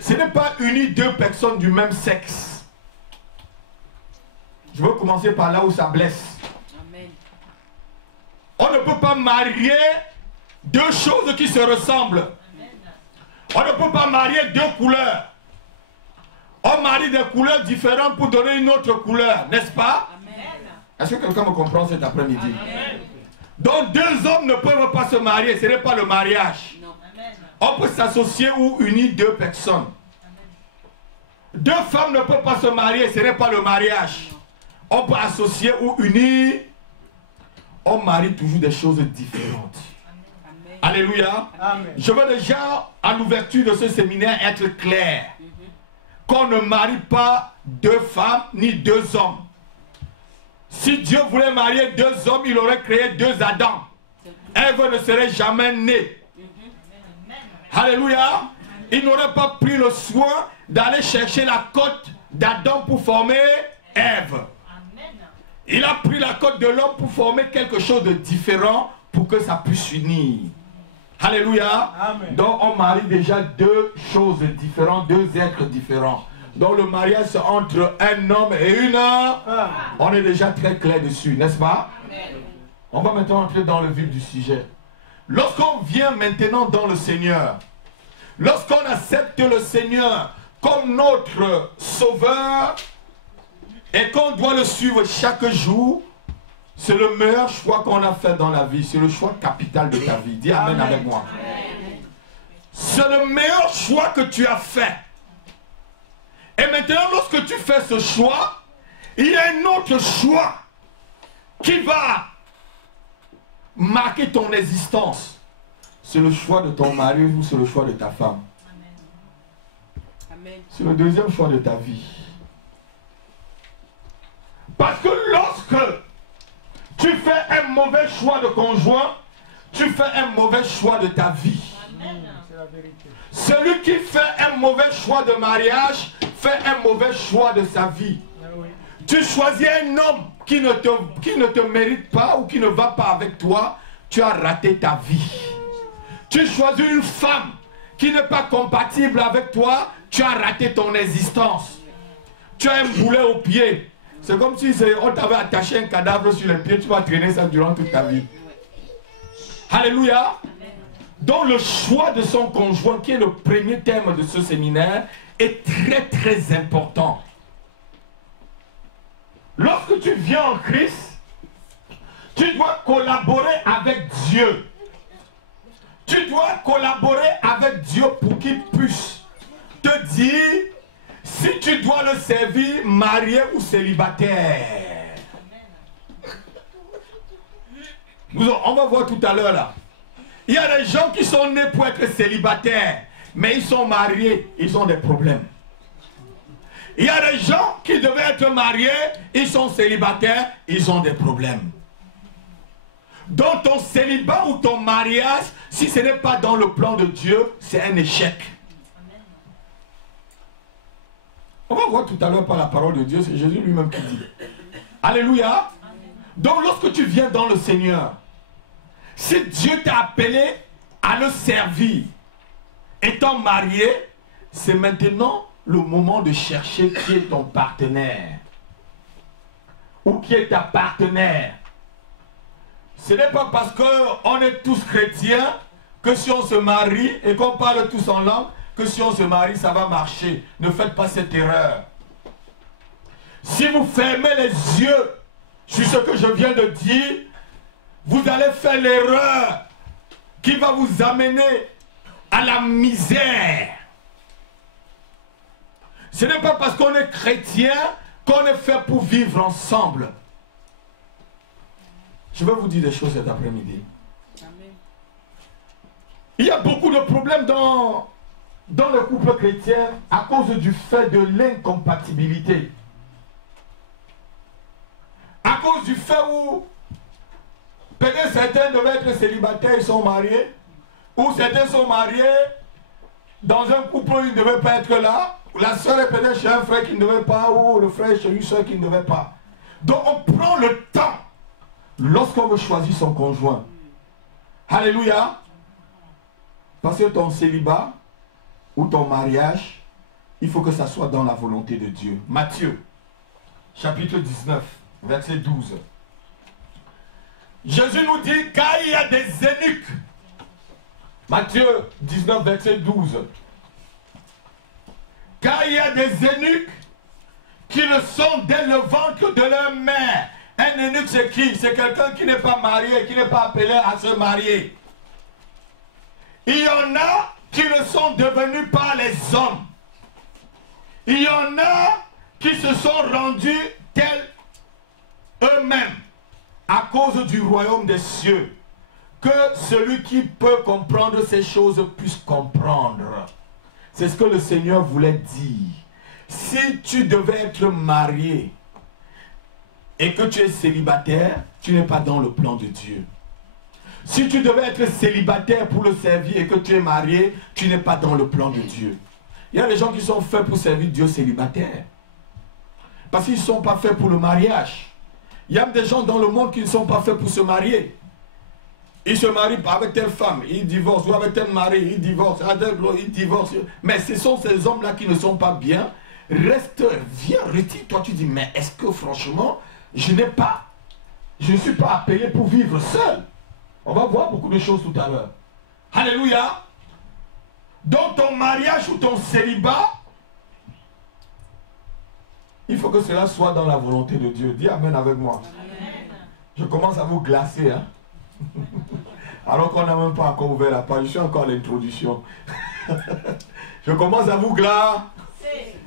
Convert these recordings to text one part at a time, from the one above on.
ce n'est pas unir deux personnes du même sexe. Je veux commencer par là où ça blesse. Amen. On ne peut pas marier deux choses qui se ressemblent. Amen. On ne peut pas marier deux couleurs. On marie des couleurs différentes pour donner une autre couleur, n'est-ce pas? Est-ce que quelqu'un me comprend cet après-midi? Donc deux hommes ne peuvent pas se marier, ce n'est pas le mariage. Non. On peut s'associer ou unir deux personnes. Deux femmes ne peuvent pas se marier, ce n'est pas le mariage. On peut associer ou unir. On marie toujours des choses différentes. Amen. Alléluia. Amen. Je veux déjà, à l'ouverture de ce séminaire, être clair. Qu'on ne marie pas deux femmes ni deux hommes. Si Dieu voulait marier deux hommes, il aurait créé deux Adams. Ève ne serait jamais née. Alléluia. Il n'aurait pas pris le soin d'aller chercher la côte d'Adam pour former Ève. Il a pris la côte de l'homme pour former quelque chose de différent pour que ça puisse unir. Alléluia. Amen. Donc on marie déjà deux choses différentes, deux êtres différents. Donc le mariage c'est entre un homme et une femme. On est déjà très clair dessus, n'est-ce pas? Amen. On va maintenant entrer dans le vif du sujet. Lorsqu'on vient maintenant dans le Seigneur, lorsqu'on accepte le Seigneur comme notre sauveur et qu'on doit le suivre chaque jour, c'est le meilleur choix qu'on a fait dans la vie. C'est le choix capital de ta vie. Dis Amen, avec moi. C'est le meilleur choix que tu as fait. Et maintenant, lorsque tu fais ce choix, il y a un autre choix qui va marquer ton existence. C'est le choix de ton mari ou c'est le choix de ta femme. C'est le deuxième choix de ta vie. Parce que lorsque tu fais un mauvais choix de conjoint, tu fais un mauvais choix de ta vie. Celui qui fait un mauvais choix de mariage fait un mauvais choix de sa vie. Tu choisis un homme qui ne te mérite pas ou qui ne va pas avec toi, tu as raté ta vie. Tu choisis une femme qui n'est pas compatible avec toi, tu as raté ton existence. Tu as un boulet au pied. C'est comme si on t'avait attaché un cadavre sur les pieds, tu vas traîner ça durant toute ta vie. Alléluia. Donc le choix de son conjoint, qui est le premier thème de ce séminaire, est très très important. Lorsque tu viens en Christ, tu dois collaborer avec Dieu. Tu dois collaborer avec Dieu pour qu'il puisse te dire si tu dois le servir marié ou célibataire. On va voir tout à l'heure là. Il y a des gens qui sont nés pour être célibataires, mais ils sont mariés, ils ont des problèmes. Il y a des gens qui devaient être mariés, ils sont célibataires, ils ont des problèmes. Donc ton célibat ou ton mariage, si ce n'est pas dans le plan de Dieu, c'est un échec. On va voir tout à l'heure par la parole de Dieu, c'est Jésus lui-même qui dit. Alléluia. Donc lorsque tu viens dans le Seigneur, si Dieu t'a appelé à le servir, étant marié, c'est maintenant le moment de chercher qui est ton partenaire. Ou qui est ta partenaire. Ce n'est pas parce qu'on est tous chrétiens que si on se marie et qu'on parle tous en langue, que si on se marie, ça va marcher. Ne faites pas cette erreur. Si vous fermez les yeux sur ce que je viens de dire, vous allez faire l'erreur qui va vous amener à la misère. Ce n'est pas parce qu'on est chrétien qu'on est fait pour vivre ensemble. Je vais vous dire des choses cet après-midi. Il y a beaucoup de problèmes dans le couple chrétien à cause du fait de l'incompatibilité. À cause du fait où peut-être certains devaient être célibataires, ils sont mariés. Ou certains sont mariés, dans un couple ils ne devaient pas être là. La soeur est peut-être chez un frère qui ne devait pas, ou le frère est chez une soeur qui ne devait pas. Donc on prend le temps lorsqu'on veut choisir son conjoint. Alléluia. Parce que ton célibat ou ton mariage, il faut que ça soit dans la volonté de Dieu. Matthieu, chapitre 19, verset 12. Jésus nous dit, car il y a des eunuques. Matthieu 19, verset 12. Car il y a des eunuques qui le sont dès le ventre de leur mère. Un eunuque, c'est qui? C'est quelqu'un qui n'est pas marié, qui n'est pas appelé à se marier. Il y en a qui le sont devenus par les hommes. Il y en a qui se sont rendus tels eux-mêmes à cause du royaume des cieux. Que celui qui peut comprendre ces choses puisse comprendre. C'est ce que le Seigneur voulait dire. Si tu devais être marié et que tu es célibataire, tu n'es pas dans le plan de Dieu. Si tu devais être célibataire pour le servir et que tu es marié, tu n'es pas dans le plan de Dieu. Il y a des gens qui sont faits pour servir Dieu célibataire. Parce qu'ils ne sont pas faits pour le mariage. Il y a des gens dans le monde qui ne sont pas faits pour se marier. Ils se marient avec telle femme, ils divorcent, ou avec tel mari, ils divorcent, ils divorcent. Mais ce sont ces hommes-là qui ne sont pas bien. Reste, viens, retire-toi. Tu dis, mais est-ce que franchement, je ne suis pas appelé pour vivre seul. On va voir beaucoup de choses tout à l'heure. Alléluia. Dans ton mariage ou ton célibat, il faut que cela soit dans la volonté de Dieu. Dis Amen avec moi. Amen. Je commence à vous glacer. Hein? Alors qu'on n'a même pas encore ouvert la page. Je suis encore à l'introduction. Je commence à vous glacer.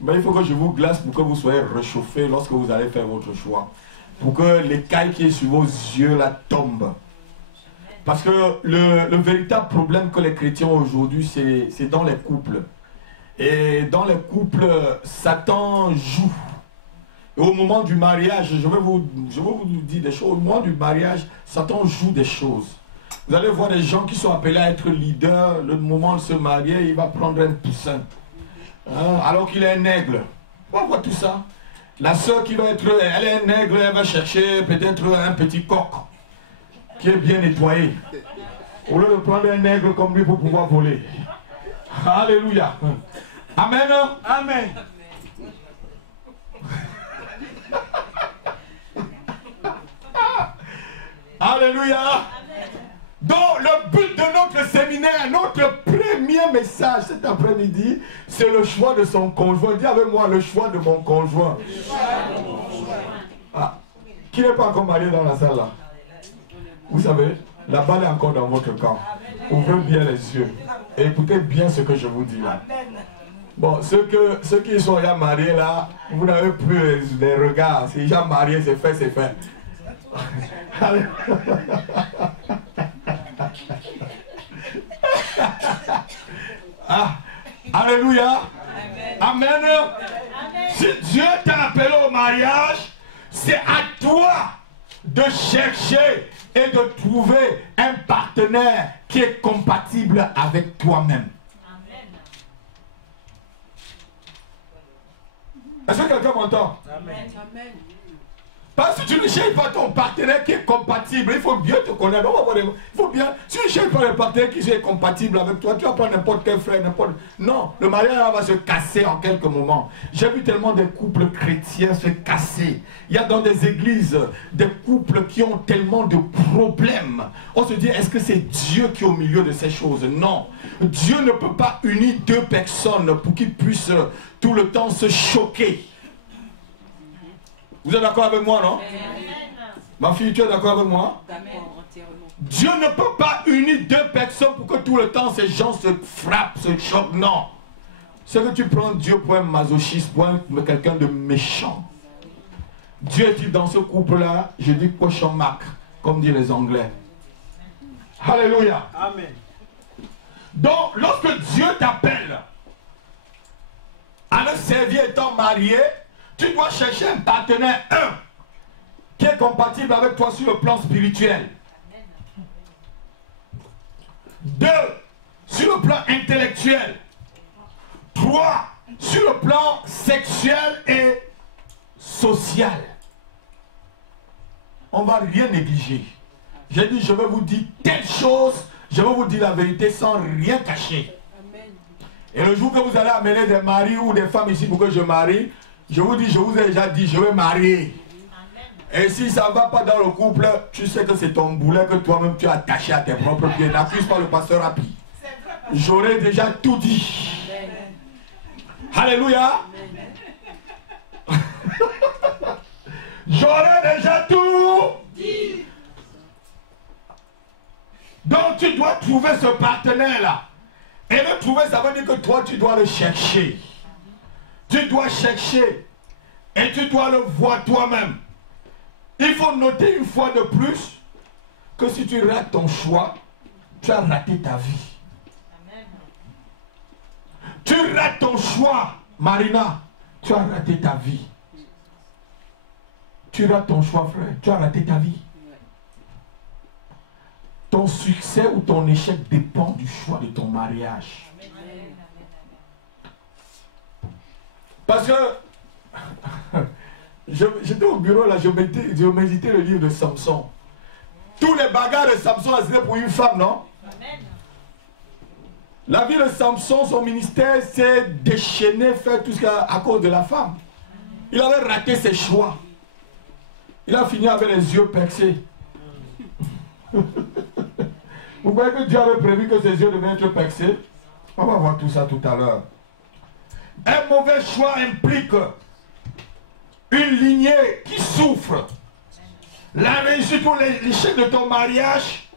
Mais il faut que je vous glace pour que vous soyez réchauffés lorsque vous allez faire votre choix. Pour que l'écaille qui est sur vos yeux là tombe. Parce que le véritable problème que les chrétiens ont aujourd'hui, c'est dans les couples. Et dans les couples, Satan joue. Et au moment du mariage, je vais vous dire des choses. Au moment du mariage, Satan joue des choses. Vous allez voir des gens qui sont appelés à être leaders. Le moment de se marier, il va prendre un poussin. Hein, alors qu'il est un aigle. On voit tout ça. La soeur qui va être, elle est un aigle, elle va chercher peut-être un petit coq qui est bien nettoyé. Au lieu de prendre un aigle comme lui pour pouvoir voler. Alléluia. Amen. Amen. Alléluia. Donc le but de notre séminaire, notre premier message cet après-midi, c'est le choix de son conjoint. Dis avec moi, le choix de mon conjoint. Ah. Qui n'est pas encore marié dans la salle là? Vous savez, la balle est encore dans votre camp. Ouvrez bien les yeux et écoutez bien ce que je vous dis là. Bon, ceux qui sont déjà mariés là, vous n'avez plus les regards. C'est déjà marié, c'est fait, c'est fait. Ah, alléluia. Amen. Amen. Si Dieu t'a appelé au mariage, c'est à toi de chercher et de trouver un partenaire qui est compatible avec toi-même. Est-ce que quelqu'un m'entend? Amen. Parce que tu ne cherches pas ton partenaire qui est compatible. Il faut bien te connaître. Il faut bien. Si tu ne cherches pas un partenaire qui est compatible avec toi, tu vas prendre n'importe quel frère, n'importe. Non, le mariage va se casser en quelques moments. J'ai vu tellement de couples chrétiens se casser. Il y a dans des églises des couples qui ont tellement de problèmes. On se dit, est-ce que c'est Dieu qui est au milieu de ces choses? Non. Dieu ne peut pas unir deux personnes pour qu'ils puissent tout le temps se choquer. Vous êtes d'accord avec moi, non? Amen. Ma fille, tu es d'accord avec moi? D'accord, entièrement. Dieu ne peut pas unir deux personnes pour que tout le temps ces gens se frappent, se choquent. Non. C'est que tu prends Dieu pour un masochiste, pour quelqu'un de méchant. Dieu dit dans ce couple-là, je dis cochon mac, comme disent les Anglais. Alléluia. Amen. Donc, lorsque Dieu t'appelle à le servir étant marié, tu dois chercher un partenaire, qui est compatible avec toi sur le plan spirituel. 2, sur le plan intellectuel. 3, sur le plan sexuel et social. On ne va rien négliger. J'ai dit, je vais vous dire telle chose, Je vais vous dire la vérité sans rien cacher. Et le jour que vous allez amener des maris ou des femmes ici pour que je marie, je vous dis, je vous ai déjà dit, je vais marier. Et si ça ne va pas dans le couple, tu sais que c'est ton boulet que toi-même tu as attaché à tes propres pieds. N'accuse pas le pasteur Rapi. J'aurais déjà tout dit. Alléluia. J'aurais déjà tout dit. Donc tu dois trouver ce partenaire-là. Et le trouver, ça veut dire que toi, tu dois le chercher. Tu dois chercher. Et tu dois le voir toi-même. Il faut noter une fois de plus que si tu rates ton choix, tu as raté ta vie. Amen. Tu rates ton choix, Marina, tu as raté ta vie. Tu rates ton choix, frère, tu as raté ta vie. Ton succès ou ton échec dépend du choix de ton mariage. Parce que j'étais au bureau là, je méditais le livre de Samson. Tous les bagarres de Samson, c'était pour une femme, non? Amen. La vie de Samson, son ministère s'est déchaîné, fait tout ça à cause de la femme. Il avait raté ses choix. Il a fini avec les yeux percés. Vous voyez que Dieu avait prévu que ses yeux devaient être percés? On va voir tout ça tout à l'heure. Un mauvais choix implique une lignée qui souffre. La réussite ou l'échec de ton mariage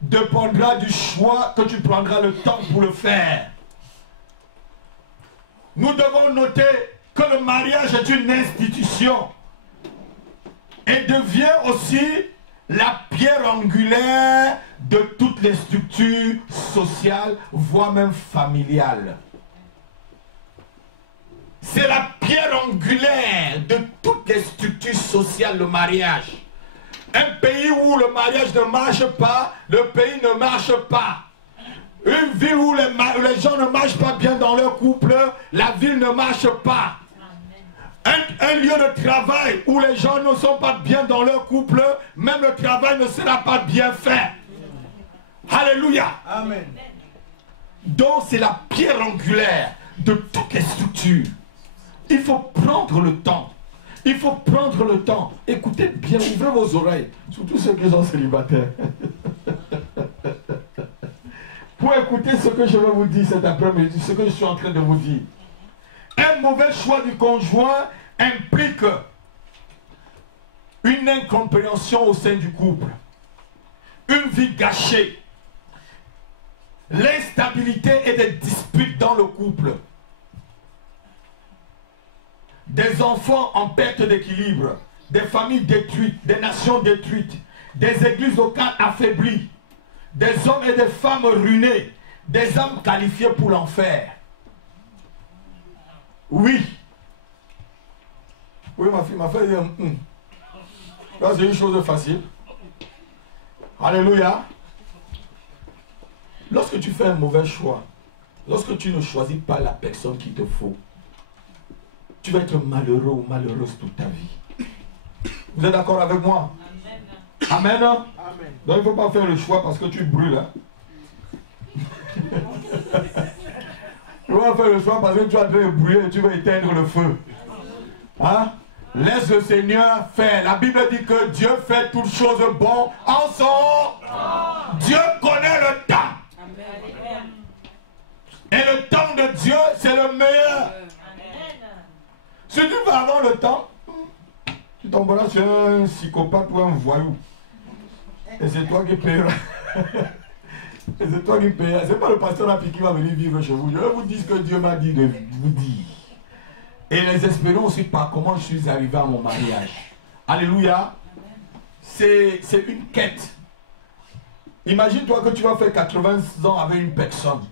dépendra du choix que tu prendras le temps pour le faire. Nous devons noter que le mariage est une institution et devient aussi la pierre angulaire de toutes les structures sociales, voire même familiales. C'est la pierre angulaire de toutes les structures sociales, le mariage. Un pays où le mariage ne marche pas, le pays ne marche pas. Une ville où les gens ne marchent pas bien dans leur couple, la ville ne marche pas. Un lieu de travail où les gens ne sont pas bien dans leur couple, même le travail ne sera pas bien fait. Alléluia. Amen. Donc c'est la pierre angulaire de toutes les structures. Il faut prendre le temps. Il faut prendre le temps. Écoutez bien, ouvrez vos oreilles. Surtout ceux qui sont célibataires. Pour écouter ce que je vais vous dire cet après-midi, ce que je suis en train de vous dire. Un mauvais choix du conjoint implique une incompréhension au sein du couple. Une vie gâchée. L'instabilité et des disputes dans le couple. Des enfants en perte d'équilibre, des familles détruites, des nations détruites, des églises locales affaiblies, des hommes et des femmes ruinés, des âmes qualifiées pour l'enfer. Oui. Oui, ma fille m'a fait dire, là, c'est une chose facile. Alléluia. Lorsque tu fais un mauvais choix, lorsque tu ne choisis pas la personne qu'il te faut, tu vas être malheureux ou malheureuse toute ta vie. Vous êtes d'accord avec moi? Amen. Amen. Amen. Donc il ne faut pas faire le choix parce que tu brûles. Hein? Tu vas faire le choix parce que tu es en train de brûler et tu vas éteindre le feu. Hein? Laisse le Seigneur faire. La Bible dit que Dieu fait toutes choses bonnes en son. Dieu connaît le temps. Amen. Et le temps de Dieu, c'est le meilleur. Si tu vas avoir le temps, tu tomberas sur un psychopathe ou un voyou. Et c'est toi qui paieras. Et c'est toi qui paieras. C'est pas le pasteur Rapi qui va venir vivre chez vous. Je vais vous dire ce que Dieu m'a dit de vous dire. Et les espérons aussi par comment je suis arrivé à mon mariage. Alléluia. C'est une quête. Imagine-toi que tu vas faire 80 ans avec une personne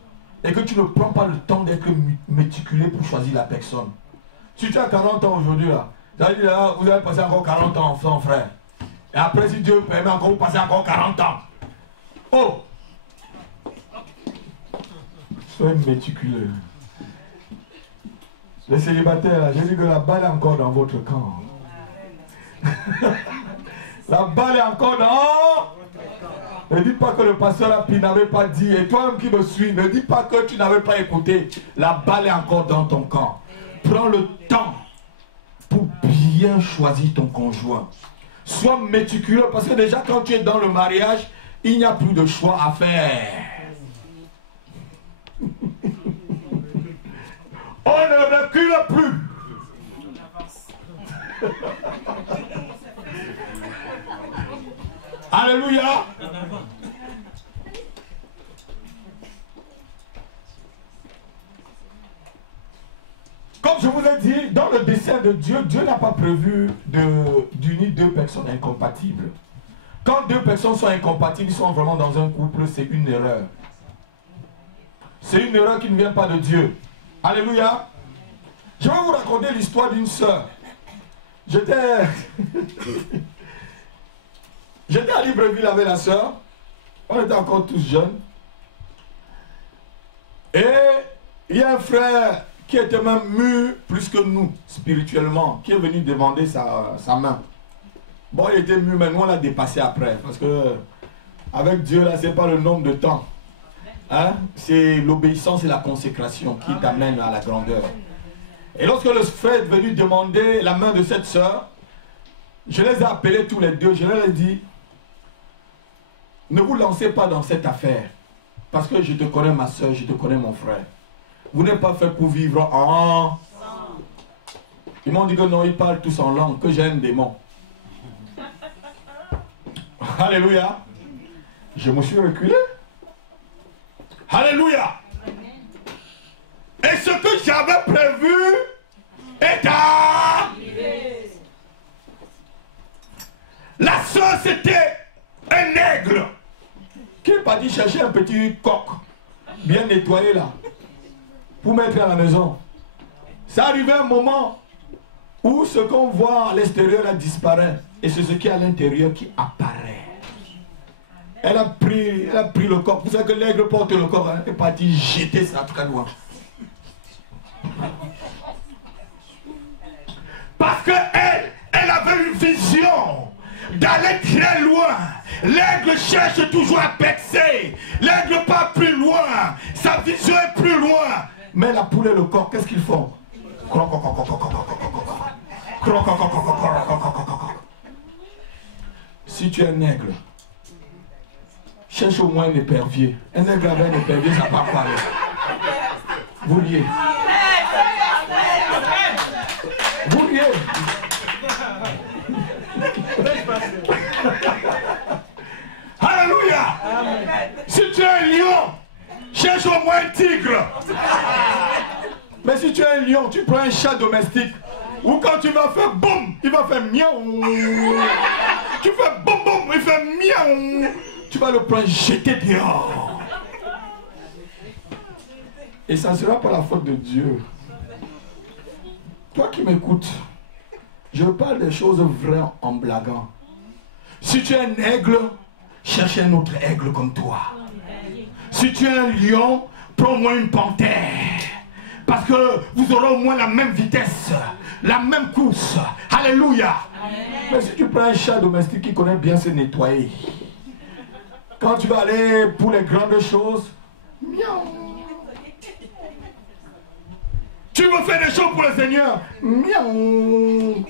et que tu ne prends pas le temps d'être méticuleux pour choisir la personne. Si tu as 40 ans aujourd'hui, là, ça veut dire là, vous allez passer encore 40 ans ensemble, frère. Et après, si Dieu permet encore, vous passez encore 40 ans. Oh! Soyez méticuleux. Les célibataires, là, j'ai dit que la balle est encore dans votre camp. La balle est encore dans... Ne dis pas que le pasteur Api n'avait pas dit. Et toi-même qui me suis, ne dis pas que tu n'avais pas écouté. La balle est encore dans ton camp. Prends le temps pour bien choisir ton conjoint. Sois méticuleux parce que déjà quand tu es dans le mariage, il n'y a plus de choix à faire. On ne recule plus. Alléluia. Comme je vous ai dit, dans le dessein de Dieu, Dieu n'a pas prévu d'unir deux personnes incompatibles. Quand deux personnes sont incompatibles, ils sont vraiment dans un couple, c'est une erreur. C'est une erreur qui ne vient pas de Dieu. Alléluia. Je vais vous raconter l'histoire d'une sœur. J'étais à Libreville avec la sœur. On était encore tous jeunes. Et il y a un frère qui était même mûr plus que nous, spirituellement, qui est venu demander sa main. Bon, il était mûr, mais nous on l'a dépassé après. Parce que avec Dieu, là, c'est pas le nombre de temps. Hein? C'est l'obéissance et la consécration qui t'amènent à la grandeur. Et lorsque le frère est venu demander la main de cette sœur, je les ai appelés tous les deux, je leur ai dit, ne vous lancez pas dans cette affaire, parce que je te connais ma sœur, je te connais mon frère. Vous n'êtes pas fait pour vivre en... Ils m'ont dit que non, ils parlent tous en langue, que j'ai un démon. Alléluia. Je me suis reculé. Alléluia. Et ce que j'avais prévu est arrivé. La soeur, c'était un nègre qui est parti chercher un petit coq bien nettoyé là pour mettre à la maison. Ça arrivait un moment où ce qu'on voit à l'extérieur là disparaît et c'est ce qui est à l'intérieur qui apparaît. Elle a pris le coq. Vous savez que l'aigle porte le coq, hein? Elle est partie jeter ça très loin. Parce qu'elle avait une vision d'aller très loin. L'aigle cherche toujours à percer. L'aigle part plus loin. Sa vision est plus loin. Mais la poule et le coq, qu'est-ce qu'ils font? Si tu es un aigle, cherche au moins un épervier. Un aigle avec un épervier, ça part parler. Vous liez. Vous liez. Alléluia. Si tu es un lion, cherche au moins un tigre. Mais si tu es un lion, tu prends un chat domestique. Ou quand tu vas faire boum, il va faire miaou. Tu fais boum boum, il fait miaou. Tu vas le prendre, jeter dehors. Et ça ne sera pas la faute de Dieu. Toi qui m'écoutes, je parle des choses vraies en blaguant. Si tu es un aigle, cherche un autre aigle comme toi. Si tu es un lion, prends-moi une panthère. Parce que vous aurez au moins la même vitesse, la même course. Alléluia. Mais si tu prends un chat domestique qui connaît bien se nettoyer, quand tu vas aller pour les grandes choses, miaou. Tu veux faire des choses pour le Seigneur, miaou.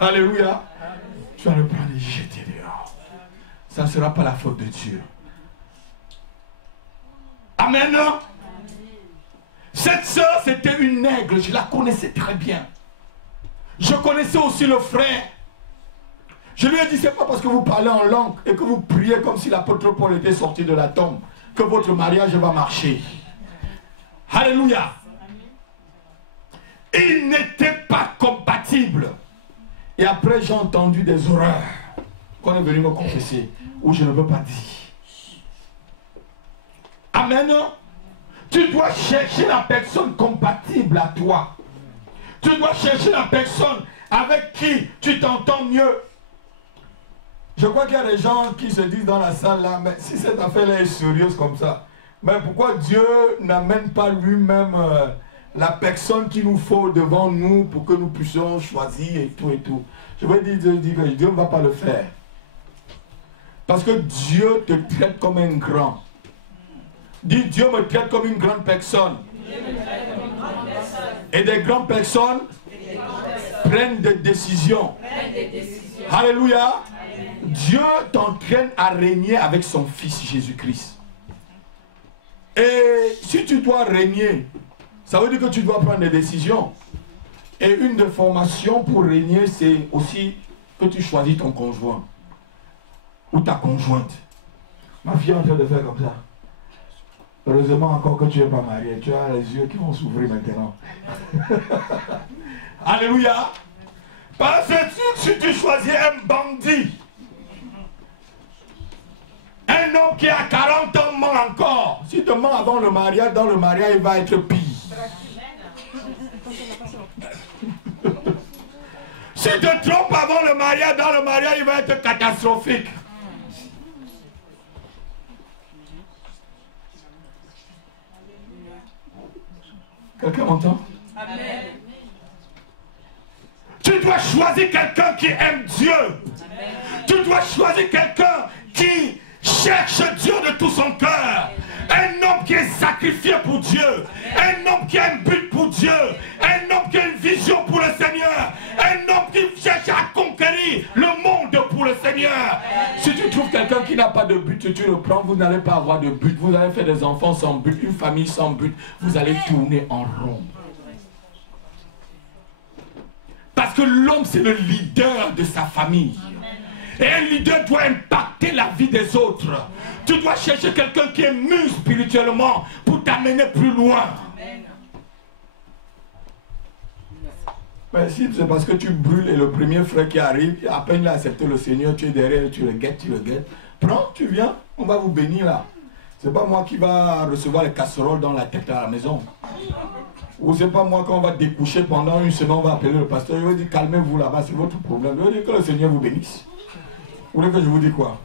Alléluia. Tu vas le prendre et jeter dehors. Ça ne sera pas la faute de Dieu. Amen. Cette sœur, c'était une aigle. Je la connaissais très bien. Je connaissais aussi le frère. Je lui ai dit, c'est pas parce que vous parlez en langue et que vous priez comme si l'apôtre Paul était sorti de la tombe que votre mariage va marcher. Alléluia. Ils n'étaient pas compatibles. Et après, j'ai entendu des horreurs qu'on est venu me confesser, où je ne peux pas dire. Amen. Tu dois chercher la personne compatible à toi. Tu dois chercher la personne avec qui tu t'entends mieux. Je crois qu'il y a des gens qui se disent dans la salle là, mais si cette affaire-là est sérieuse comme ça, mais pourquoi Dieu n'amène pas lui-même la personne qu'il nous faut devant nous pour que nous puissions choisir et tout et tout. Je vais dire que Dieu ne va pas le faire. Parce que Dieu te traite comme un grand. Dis, Dieu me traite comme une grande personne. Et des grandes personnes prennent des décisions. Alléluia. Dieu t'entraîne à régner avec son Fils Jésus-Christ. Et si tu dois régner, ça veut dire que tu dois prendre des décisions. Et une des formations pour régner, c'est aussi que tu choisis ton conjoint. Ou ta conjointe. Ma fille est en train de faire comme ça. Heureusement encore que tu n'es pas marié. Tu as les yeux qui vont s'ouvrir maintenant. Alléluia. Parce que si tu choisis un bandit, un homme qui a 40 ans ment encore. Si tu mens avant le mariage, dans le mariage, il va être pire. Si tu te trompes avant le mariage, dans le mariage, il va être catastrophique. Quelqu'un m'entend? Amen. Tu dois choisir quelqu'un qui aime Dieu. Amen. Tu dois choisir quelqu'un qui cherche Dieu de tout son cœur. Un homme qui est sacrifié pour Dieu. Un homme qui a un but pour Dieu. Un homme qui a une vision pour le Seigneur. Un homme qui cherche à conquérir le monde pour le Seigneur. Si tu trouves quelqu'un qui n'a pas de but, tu le prends, vous n'allez pas avoir de but. Vous allez faire des enfants sans but, une famille sans but. Vous allez tourner en rond. Parce que l'homme, c'est le leader de sa famille. Et un leader doit impacter la vie des autres. Tu dois chercher quelqu'un qui est mûr spirituellement pour t'amener plus loin. Mais si c'est parce que tu brûles et le premier frère qui arrive, à peine il a accepté le Seigneur, tu es derrière, tu le guettes, Prends, tu viens, on va vous bénir là. C'est pas moi qui va recevoir les casseroles dans la tête à la maison. Ou c'est pas moi quand on va découcher pendant une semaine, on va appeler le pasteur, il va dire calmez-vous là-bas, c'est votre problème. Il va dire que le Seigneur vous bénisse. Vous voulez que je vous dise quoi?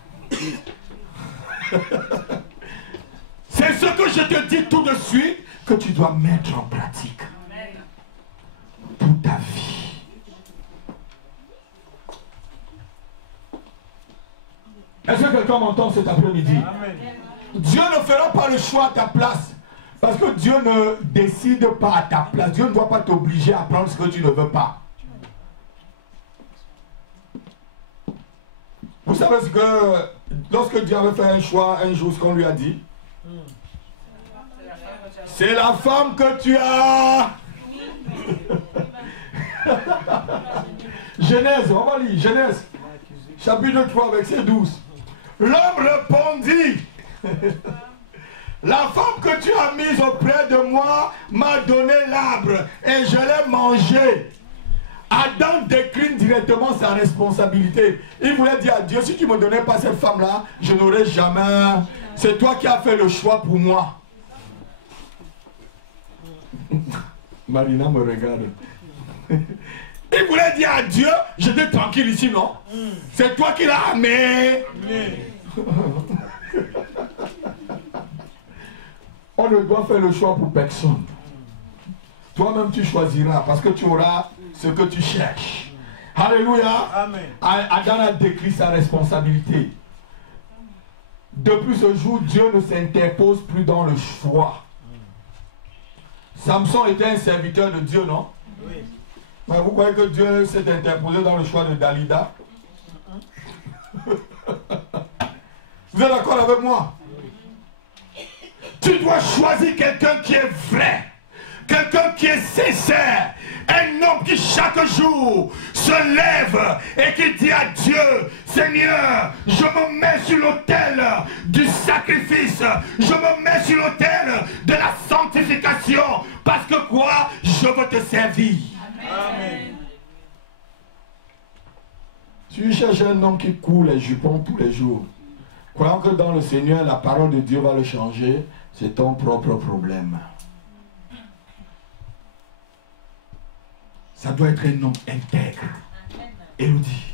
C'est ce que je te dis tout de suite que tu dois mettre en pratique pour ta vie. Est-ce que quelqu'un m'entend cet après-midi? Dieu ne fera pas le choix à ta place. Parce que Dieu ne décide pas à ta place. Dieu ne doit pas t'obliger à prendre ce que tu ne veux pas. Vous savez ce que, lorsque Dieu avait fait un choix, un jour, ce qu'on lui a dit, c'est la femme que tu as. Genèse, on va lire, Genèse, chapitre 3, verset 12. L'homme répondit, la femme que tu as mise auprès de moi m'a donné l'arbre et je l'ai mangé. Adam décline directement sa responsabilité. Il voulait dire à Dieu, si tu ne me donnais pas cette femme-là, je n'aurais jamais... C'est toi qui as fait le choix pour moi. Marina me regarde. Il voulait dire à Dieu, j'étais tranquille ici, non? C'est toi qui l'as amené. On ne doit faire le choix pour personne. Toi-même tu choisiras parce que tu auras ce que tu cherches. Alléluia. Amen. Adam a décrit sa responsabilité. Depuis ce jour, Dieu ne s'interpose plus dans le choix. Samson était un serviteur de Dieu, non? Oui. Mais vous croyez que Dieu s'est interposé dans le choix de Dalida? Vous êtes d'accord avec moi? Tu dois choisir quelqu'un qui est vrai. Quelqu'un qui est sincère, un homme qui chaque jour se lève et qui dit à Dieu, Seigneur, je me mets sur l'autel du sacrifice, je me mets sur l'autel de la sanctification, parce que quoi? Je veux te servir. Amen. Tu cherches un homme qui court les jupons tous les jours, croyant que dans le Seigneur, la parole de Dieu va le changer, c'est ton propre problème. Ça doit être un homme intègre. Élodie.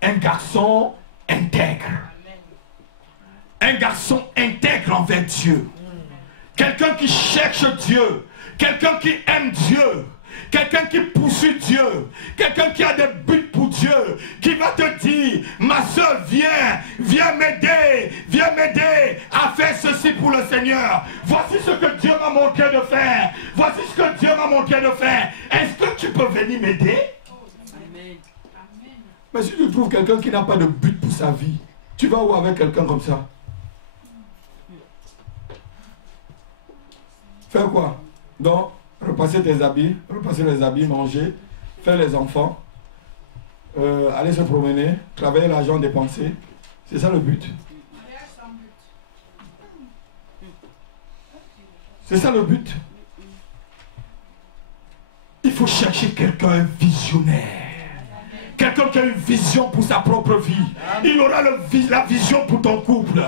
Un garçon intègre. Un garçon intègre envers Dieu. Quelqu'un qui cherche Dieu. Quelqu'un qui aime Dieu. quelqu'un qui poursuit Dieu, quelqu'un qui a des buts pour Dieu, qui va te dire, ma soeur, viens m'aider à faire ceci pour le Seigneur. Voici ce que Dieu m'a montré de faire. Voici ce que Dieu m'a montré de faire. Est-ce que tu peux venir m'aider? Amen. Mais si tu trouves quelqu'un qui n'a pas de but pour sa vie, tu vas où avec quelqu'un comme ça? Faire quoi? Donc, repasser tes habits, repasser les habits, manger, faire les enfants, aller se promener, travailler l'argent, dépenser. C'est ça le but. C'est ça le but. Il faut chercher quelqu'un, un visionnaire. Quelqu'un qui a une vision pour sa propre vie. Il aura la vision pour ton couple.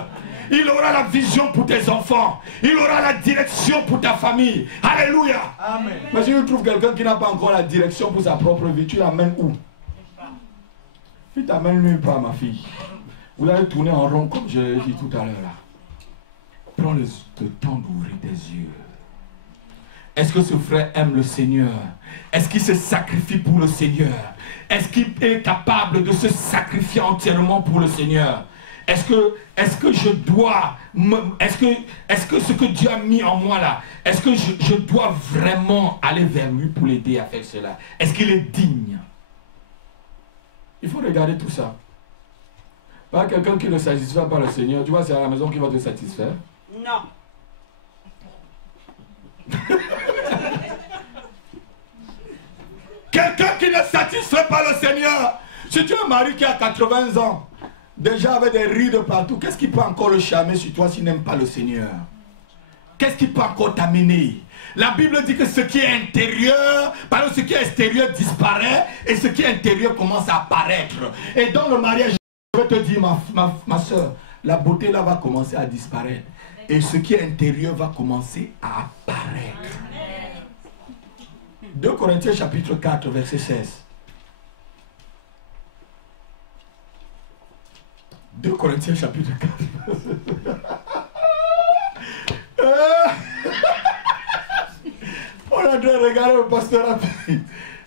Il aura la vision pour tes enfants. Il aura la direction pour ta famille. Alléluia. Amen. Mais si tu trouves quelqu'un qui n'a pas encore la direction pour sa propre vie, tu l'amènes où? Tu t'amènes nulle part, ma fille. Vous allez tourner en rond comme je l'ai dit tout à l'heure. Prends le temps d'ouvrir tes yeux. Est-ce que ce frère aime le Seigneur? Est-ce qu'il se sacrifie pour le Seigneur? Est-ce qu'il est capable de se sacrifier entièrement pour le Seigneur? Est-ce que je dois, est-ce que ce que Dieu a mis en moi là, est-ce que je dois vraiment aller vers lui pour l'aider à faire cela? Est-ce qu'il est digne? Il faut regarder tout ça. Pas quelqu'un qui ne satisfait pas le Seigneur, tu vois, c'est à la maison qui va te satisfaire. Non. Quelqu'un qui ne satisfait pas le Seigneur. Si tu as un mari qui a 80 ans, déjà avec des rides partout, qu'est-ce qui peut encore le charmer sur toi s'il n'aime pas le Seigneur? Qu'est-ce qui peut encore t'amener? La Bible dit que ce qui est intérieur, pardon, ce qui est extérieur disparaît et ce qui est intérieur commence à apparaître. Et dans le mariage, je vais te dire, ma soeur, la beauté là va commencer à disparaître. Et ce qui est intérieur va commencer à apparaître. 2 Corinthiens chapitre 4, verset 16. 2 Corinthiens chapitre 4. On est en train de regarder le pasteur rapide.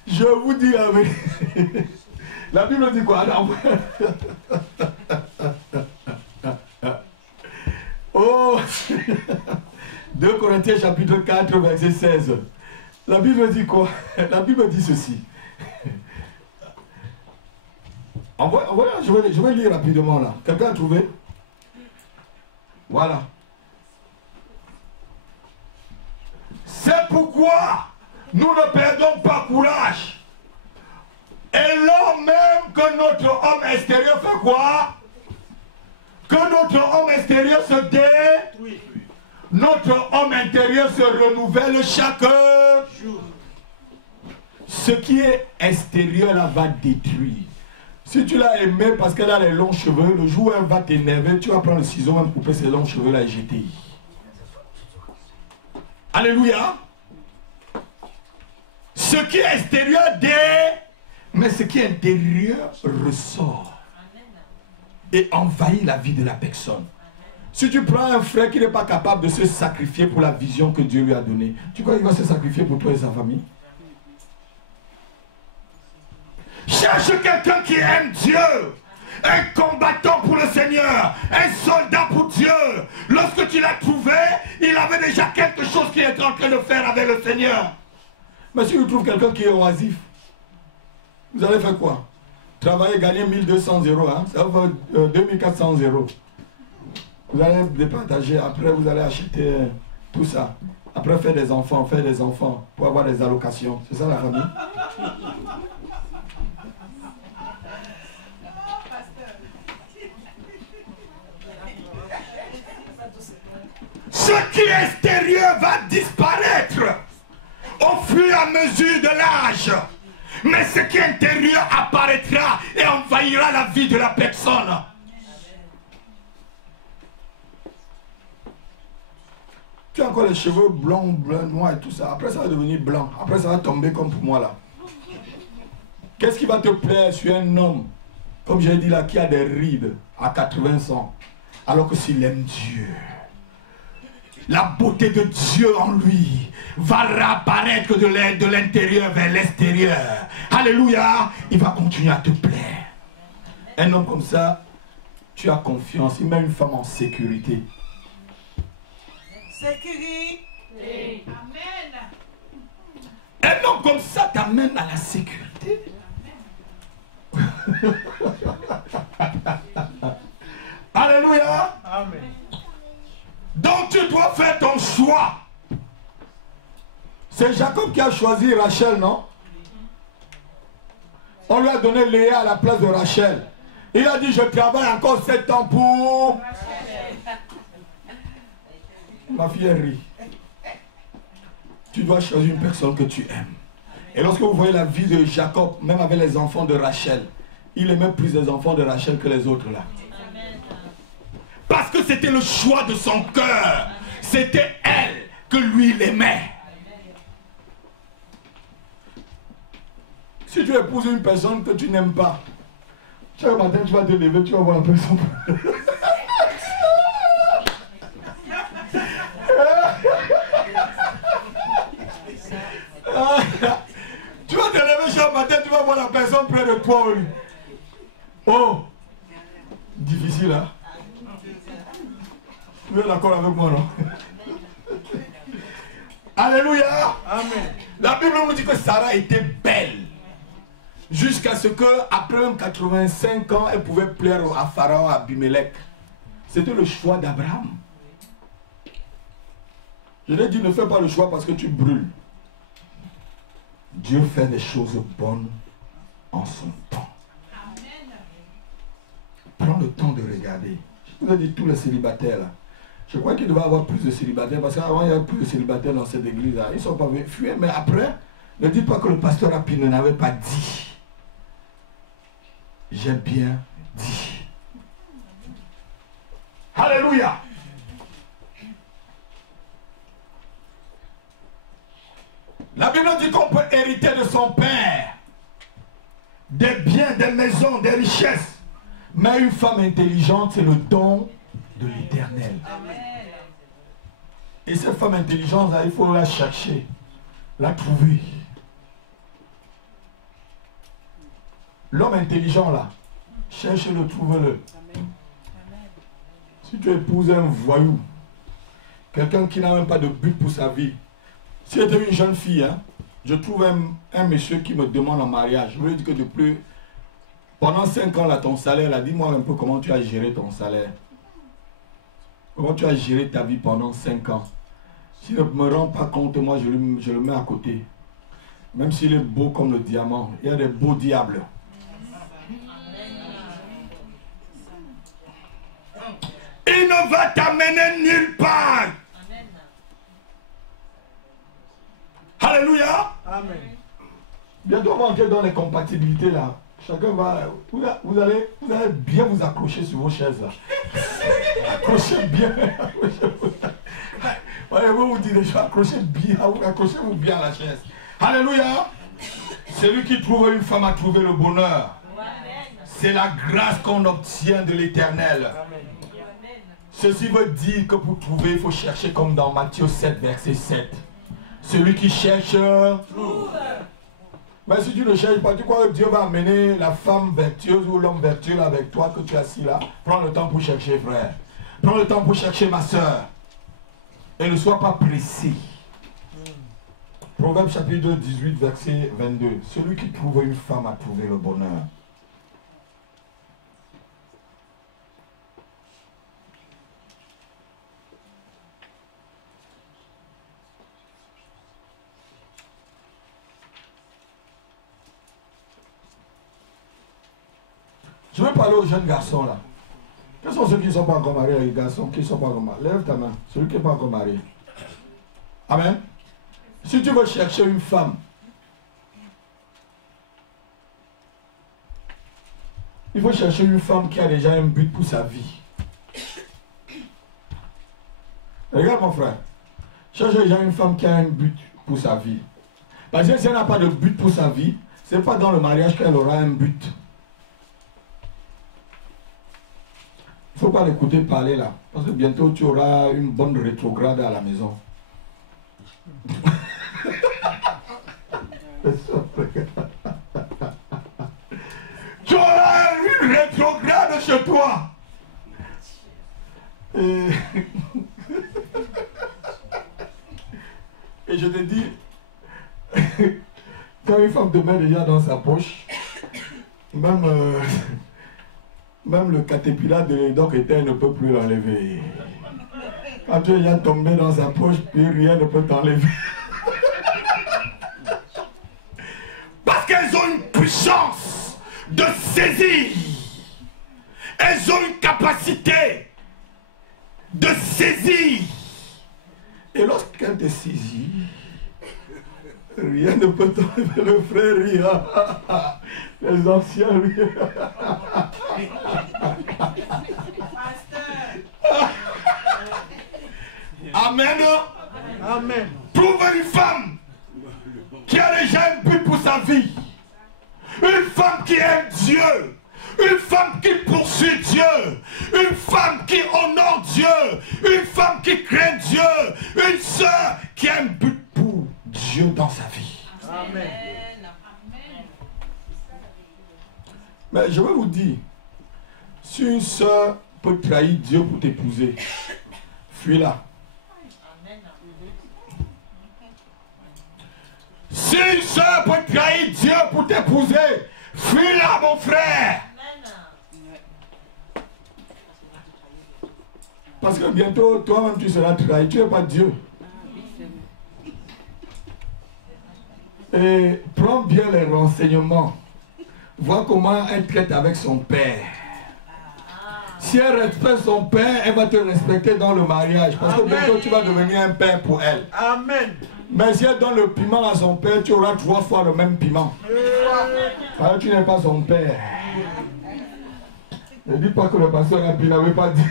Je vous dis avec. La Bible dit quoi? Oh 2 Corinthiens chapitre 4, verset 16. La Bible dit quoi? La Bible dit ceci. Je vais lire rapidement là. Quelqu'un a trouvé? Voilà. C'est pourquoi nous ne perdons pas courage. Et lors même que notre homme extérieur fait quoi? Que notre homme extérieur se détruit. Notre homme intérieur se renouvelle chaque jour. Ce qui est extérieur là va détruire. Si tu l'as aimé parce qu'elle a les longs cheveux, le jour où elle va t'énerver, tu vas prendre le ciseau, même couper ses longs cheveux là et jeter. Alléluia. Ce qui est extérieur mais ce qui est intérieur ressort et envahit la vie de la personne. Si tu prends un frère qui n'est pas capable de se sacrifier pour la vision que Dieu lui a donnée, tu crois qu'il va se sacrifier pour toi et sa famille? Cherche quelqu'un qui aime Dieu, un combattant pour le Seigneur, un soldat pour Dieu. Lorsque tu l'as trouvé, il avait déjà quelque chose qu'il était en train de faire avec le Seigneur. Mais si tu trouves quelqu'un qui est oisif, vous allez faire quoi? Travailler, gagner 1200 €, hein? Ça va faire 2400 €. Vous allez départager, après vous allez acheter tout ça. Après faire des enfants pour avoir des allocations. C'est ça la famille? Ce qui est extérieur va disparaître au fur et à mesure de l'âge. Mais ce qui est intérieur apparaîtra et envahira la vie de la personne. Tu as encore les cheveux blonds, noirs et tout ça. Après ça va devenir blanc. Après ça va tomber comme pour moi là. Qu'est-ce qui va te plaire sur un homme, comme j'ai dit là, qui a des rides à 80 ans, alors que s'il aime Dieu, la beauté de Dieu en lui va réapparaître de l'intérieur vers l'extérieur. Alléluia. Il va continuer à te plaire. Un homme comme ça, tu as confiance. Il met une femme en sécurité. Sécurité. Amen. Un homme comme ça t'amène à la sécurité. Alléluia. Amen. Donc tu dois faire ton choix. C'est Jacob qui a choisi Rachel, non? On lui a donné Léa à la place de Rachel. Il a dit, je travaille encore 7 ans pour... Ma fille elle rit. Tu dois choisir une personne que tu aimes. Et lorsque vous voyez la vie de Jacob, même avec les enfants de Rachel, il aimait plus les enfants de Rachel que les autres là. Parce que c'était le choix de son cœur. C'était elle que lui il aimait. Si tu épouses une personne que tu n'aimes pas, chaque matin tu vas te lever, tu vas voir la personne. Tu vas te lever chaque matin, tu vas voir la personne près de toi. Oh, difficile, hein? Tu es d'accord avec moi, non? Alléluia. Amen. La Bible nous dit que Sarah était belle. Jusqu'à ce qu'après 85 ans, elle pouvait plaire à Pharaon, à Abimelech. C'était le choix d'Abraham. Je lui ai dit, ne fais pas le choix parce que tu brûles. Dieu fait des choses bonnes en son temps. Amen. Prends le temps de regarder. Je vous ai dit tous les célibataires là. Je crois qu'il devait y avoir plus de célibataires parce qu'avant il y avait plus de célibataires dans cette église là. Ils ne sont pas fuis, mais après, ne dites pas que le pasteur Rapine n'avait pas dit. J'ai bien dit. Alléluia. La Bible dit qu'on peut hériter de son père des biens, des maisons, des richesses. Mais une femme intelligente, c'est le don de l'Éternel. Et cette femme intelligente, là, il faut la chercher, la trouver. L'homme intelligent, là, cherche-le, trouve-le. Si tu épouses un voyou, quelqu'un qui n'a même pas de but pour sa vie, si j'étais une jeune fille, hein, je trouve un monsieur qui me demande en mariage. Je lui dis que depuis, pendant 5 ans, là, ton salaire, là, dis-moi un peu comment tu as géré ton salaire. Comment tu as géré ta vie pendant 5 ans. S'il ne me rend pas compte, moi, je le mets à côté. Même s'il est beau comme le diamant, il y a des beaux diables. Il ne va t'amener nulle part. Alléluia. Amen. Bientôt on va entrer dans les compatibilités là. Chacun va. Vous allez bien vous accrocher sur vos chaises là. Accrochez bien. Vous dites déjà, accrochez-vous bien à la chaise. Alléluia. Celui qui trouve une femme a trouvé le bonheur. C'est la grâce qu'on obtient de l'Éternel. Ceci veut dire que pour trouver, il faut chercher comme dans Matthieu 7, verset 7. Celui qui cherche, trouve. Mais si tu ne cherches pas, tu crois que Dieu va amener la femme vertueuse ou l'homme vertueux avec toi que tu as assis là? Prends le temps pour chercher, frère. Prends le temps pour chercher, ma soeur. Et ne sois pas pressé. Proverbe chapitre 18, verset 22. Celui qui trouve une femme a trouvé le bonheur. Je vais parler aux jeunes garçons là. Quels sont ceux qui ne sont pas encore mariés, les garçons qui ne sont pas encore mariés? Lève ta main, celui qui n'est pas encore marié. Amen. Si tu veux chercher une femme, il faut chercher une femme qui a déjà un but pour sa vie. Regarde mon frère. Cherche déjà une femme qui a un but pour sa vie. Parce que si elle n'a pas de but pour sa vie, ce n'est pas dans le mariage qu'elle aura un but. ne faut pas l'écouter parler là. Parce que bientôt tu auras une bonne rétrograde à la maison. Tu auras une rétrograde chez toi. Et je te dis, quand une femme te met déjà dans sa poche, même le caterpillar de l'édoc éteint ne peut plus l'enlever. Quand tu es déjà tombé dans sa poche, puis rien ne peut t'enlever. Parce qu'elles ont une puissance de saisie. Elles ont une capacité de saisie. Et lorsqu'elle te saisit, rien ne peut t'enlever. Le frère rire. Les anciens rient. Amen. Amen. Trouve une femme qui a déjà un but pour sa vie. Une femme qui aime Dieu. Une femme qui poursuit Dieu. Une femme qui honore Dieu. Une femme qui craint Dieu. Une sœur qui a un but pour Dieu dans sa vie. Amen. Mais je vais vous dire, si une sœur peut trahir Dieu pour t'épouser, fuis-la. Si une sœur peut trahir Dieu pour t'épouser, fuis-la, mon frère. Parce que bientôt, toi-même, tu seras trahi. Tu n'es pas Dieu. Et prends bien les renseignements. Vois comment elle traite avec son père. Si elle respecte son père, elle va te respecter dans le mariage. Parce que bientôt, tu vas devenir un père pour elle. Amen. Mais si elle donne le piment à son père, tu auras 3 fois le même piment. Alors tu n'es pas son père. Ne dis pas que le pasteur Rapi n'avait pas dit.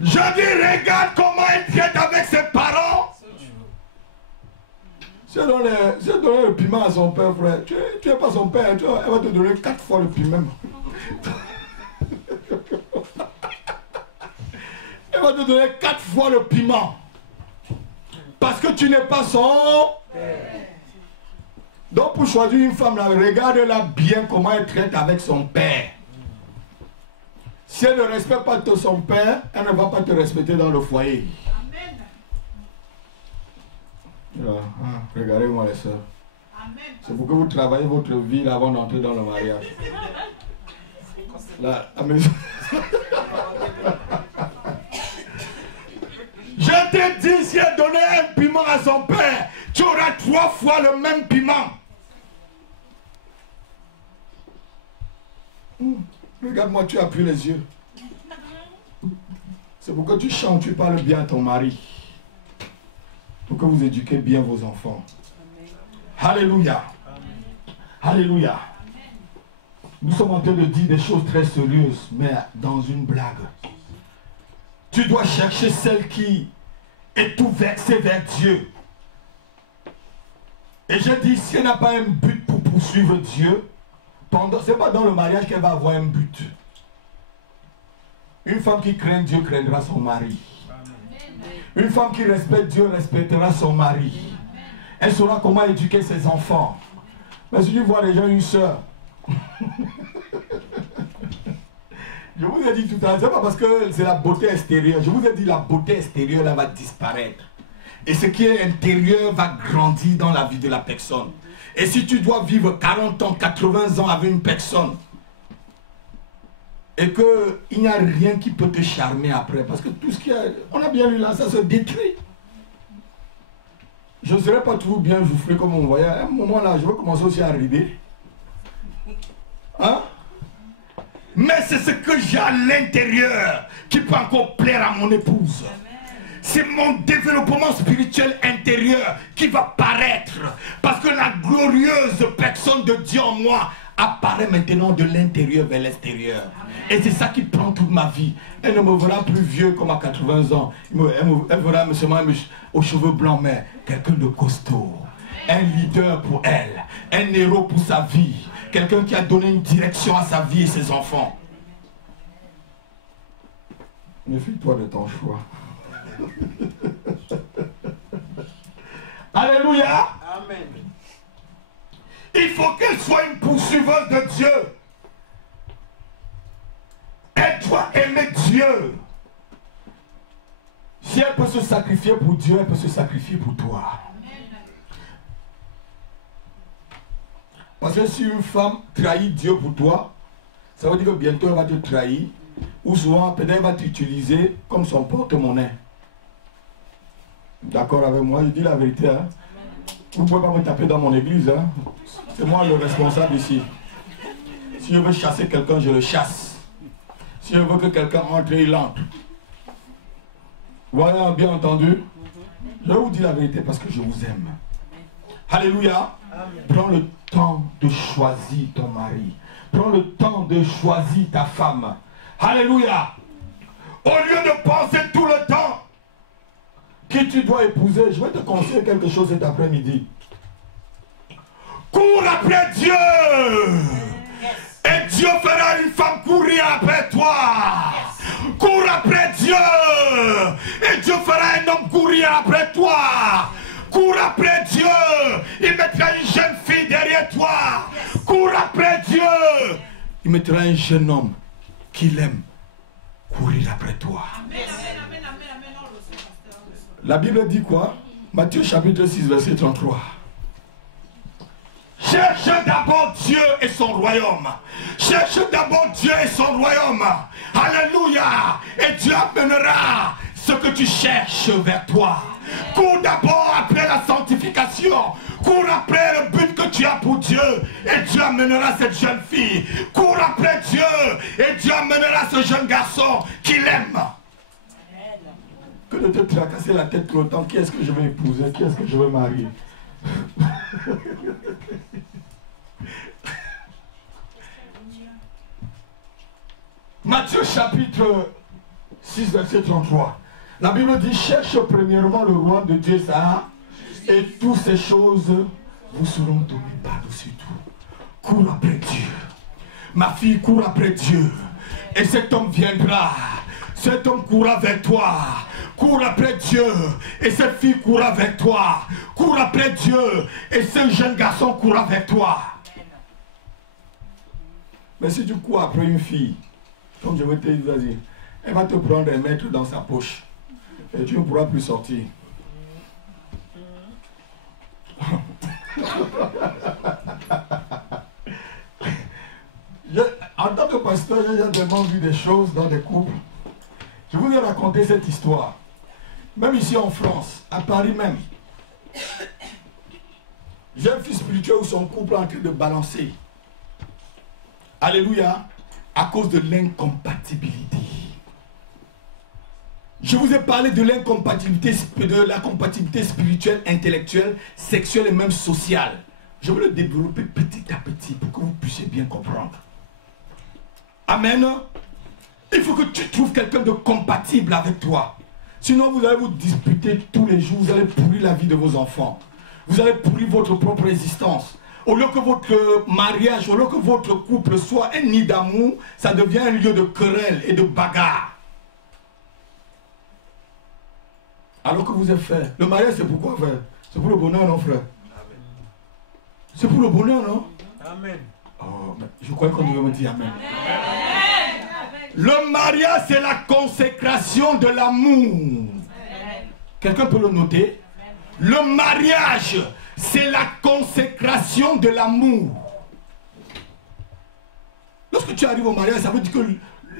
Je dis, regarde comment elle traite avec ses parents. Si elle donne le piment à son père, frère, tu n'es pas son père, elle va te donner 4 fois le piment. Elle va te donner 4 fois le piment. Parce que tu n'es pas son père. Donc pour choisir une femme, regarde-la bien comment elle traite avec son père. Si elle ne respecte pas son père, elle ne va pas te respecter dans le foyer. Regardez-moi les soeurs. C'est pour que vous travaillez votre vie avant d'entrer dans le mariage. Là, à maison. Je te dis, si elle donnait un piment à son père, tu auras 3 fois le même piment. Regarde-moi, tu appuies les yeux. C'est pour que tu chantes, tu parles bien à ton mari. Pour que vous éduquez bien vos enfants. Alléluia. Alléluia. Nous sommes en train de dire des choses très sérieuses, mais dans une blague. Tu dois chercher celle qui est tout versée vers Dieu. Et je dis, si elle n'a pas un but pour poursuivre Dieu, ce n'est pas dans le mariage qu'elle va avoir un but. Une femme qui craint Dieu craindra son mari. Une femme qui respecte Dieu respectera son mari. Elle saura comment éduquer ses enfants. Mais si tu vois déjà une soeur, je vous ai dit tout à l'heure, ce n'est pas parce que c'est la beauté extérieure. Je vous ai dit la beauté extérieure là va disparaître. Et ce qui est intérieur va grandir dans la vie de la personne. Et si tu dois vivre 40 ans, 80 ans avec une personne, et qu'il n'y a rien qui peut te charmer après, parce que tout ce qu'on a bien lu là, ça se détruit. Je ne serai pas toujours bien joufflé comme on voyait. À un moment là, je vais commencer aussi à rider. Hein? Mais c'est ce que j'ai à l'intérieur qui peut encore plaire à mon épouse. C'est mon développement spirituel intérieur qui va paraître. Parce que la glorieuse personne de Dieu en moi apparaît maintenant de l'intérieur vers l'extérieur. Et c'est ça qui prend toute ma vie. Elle ne me verra plus vieux comme à 80 ans. Elle verra seulement aux cheveux blancs, mais quelqu'un de costaud. Un leader pour elle. Un héros pour sa vie. Quelqu'un qui a donné une direction à sa vie et ses enfants. Méfie-toi de ton choix. Alléluia. Amen. Il faut qu'elle soit une poursuiveuse de Dieu. Elle doit aimer Dieu. Si elle peut se sacrifier pour Dieu, elle peut se sacrifier pour toi. Parce que si une femme trahit Dieu pour toi, ça veut dire que bientôt elle va te trahir. Ou souvent, peut-être elle va t'utiliser comme son porte-monnaie. D'accord avec moi, je dis la vérité. Hein? Vous ne pouvez pas me taper dans mon église. Hein? C'est moi le responsable ici. Si je veux chasser quelqu'un, je le chasse. Si je veux que quelqu'un entre, il entre. Voilà, bien entendu. Je vous dis la vérité parce que je vous aime. Alléluia. Amen. Prends le temps de choisir ton mari. Prends le temps de choisir ta femme. Alléluia. Au lieu de penser tout le temps qui tu dois épouser, je vais te conseiller quelque chose cet après-midi. Cours après Dieu. Et Dieu fera une femme courir après toi. Cours après Dieu. Et Dieu fera un homme courir après toi. Cours après Dieu. Il mettra une jeune fille derrière toi. Cours après Dieu. Il mettra un jeune homme qui l'aime courir après toi. La Bible dit quoi? Matthieu chapitre 6 verset 33. Cherche d'abord Dieu et son royaume. Cherche d'abord Dieu et son royaume. Alléluia. Et Dieu amènera ce que tu cherches vers toi. Cours d'abord après la sanctification. Cours après le but que tu as pour Dieu. Et Dieu amènera cette jeune fille. Cours après Dieu. Et Dieu amènera ce jeune garçon qui l'aime. Que de te tracasser la tête tout le temps. Qui est-ce que je vais épouser? Qui est-ce que je vais marier? Matthieu chapitre 6 verset 33. La Bible dit: cherche premièrement le roi de Dieu ça, et toutes ces choses vous seront données par-dessus tout. Cours après Dieu. Ma fille, cours après Dieu. Et cet homme viendra. Cet homme courra vers toi. Cours après Dieu. Et cette fille courra vers toi. Cours après Dieu. Et ce jeune garçon courra vers toi. Mais si tu cours après une fille, comme je vais te dire, vas-y, elle va te prendre et mettre dans sa poche. Et tu ne pourras plus sortir. En tant que pasteur, j'ai vraiment vu des choses dans des couples. Je vous ai raconté cette histoire. Même ici en France, à Paris même. J'ai un fils spirituel où son couple est en train de balancer. Alléluia. À cause de l'incompatibilité. Je vous ai parlé de l'incompatibilité, de la compatibilité spirituelle, intellectuelle, sexuelle et même sociale. Je vais le développer petit à petit pour que vous puissiez bien comprendre. Amen. Il faut que tu trouves quelqu'un de compatible avec toi. Sinon, vous allez vous disputer tous les jours. Vous allez pourrir la vie de vos enfants. Vous allez pourrir votre propre existence. Au lieu que votre mariage, au lieu que votre couple soit un nid d'amour, ça devient un lieu de querelle et de bagarre. Alors que vous êtes fait. Le mariage, c'est pourquoi faire? C'est pour le bonheur, non, frère? C'est pour le bonheur, non? Amen. Oh, mais je croyais qu'on devait me dire amen. Le mariage, c'est la consécration de l'amour. Quelqu'un peut le noter? Le mariage, c'est la consécration de l'amour. Lorsque tu arrives au mariage, ça veut dire que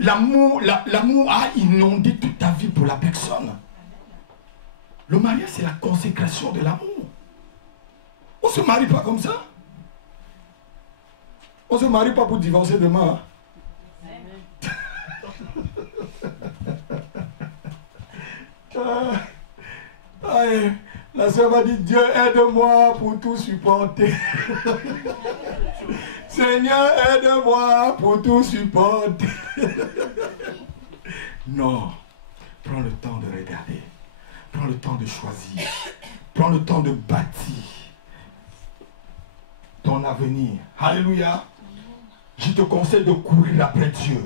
l'amour a inondé toute ta vie pour la personne. Le mariage, c'est la consécration de l'amour. On ne se marie pas comme ça. On ne se marie pas pour divorcer demain. La sœur m'a dit: Dieu, aide-moi pour tout supporter. Seigneur, aide-moi pour tout supporter. Non. Prends le temps de regarder. Prends le temps de choisir. Prends le temps de bâtir ton avenir. Alléluia. Je te conseille de courir après Dieu.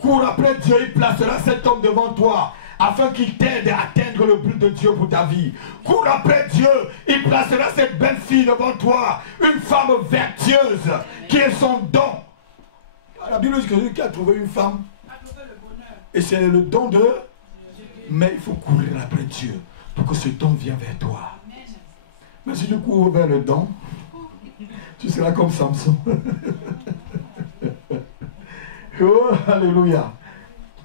Cours après Dieu, il placera cet homme devant toi afin qu'il t'aide à atteindre le but de Dieu pour ta vie. Cours après Dieu, il placera cette belle fille devant toi, une femme vertueuse qui est son don. La Bible dit que celui qui a trouvé une femme, et c'est le don de... Mais il faut courir après Dieu pour que ce don vienne vers toi. Mais si tu cours vers le don, tu seras comme Samson. Oh, alléluia.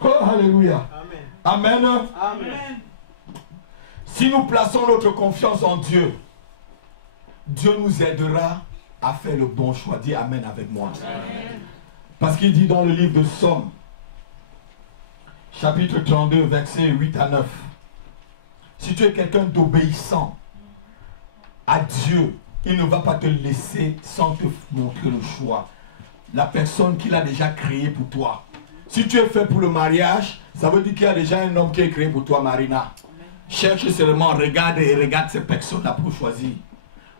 Oh, alléluia. Amen. Amen. Amen. Si nous plaçons notre confiance en Dieu, Dieu nous aidera à faire le bon choix. Dis Amen avec moi. Amen. Parce qu'il dit dans le livre de Psaume, chapitre 32, versets 8 à 9. Si tu es quelqu'un d'obéissant à Dieu, il ne va pas te laisser sans te montrer le choix. La personne qu'il a déjà créée pour toi. Si tu es fait pour le mariage, ça veut dire qu'il y a déjà un homme qui est créé pour toi, Marina. Cherche seulement, regarde ces personnes-là pour choisir.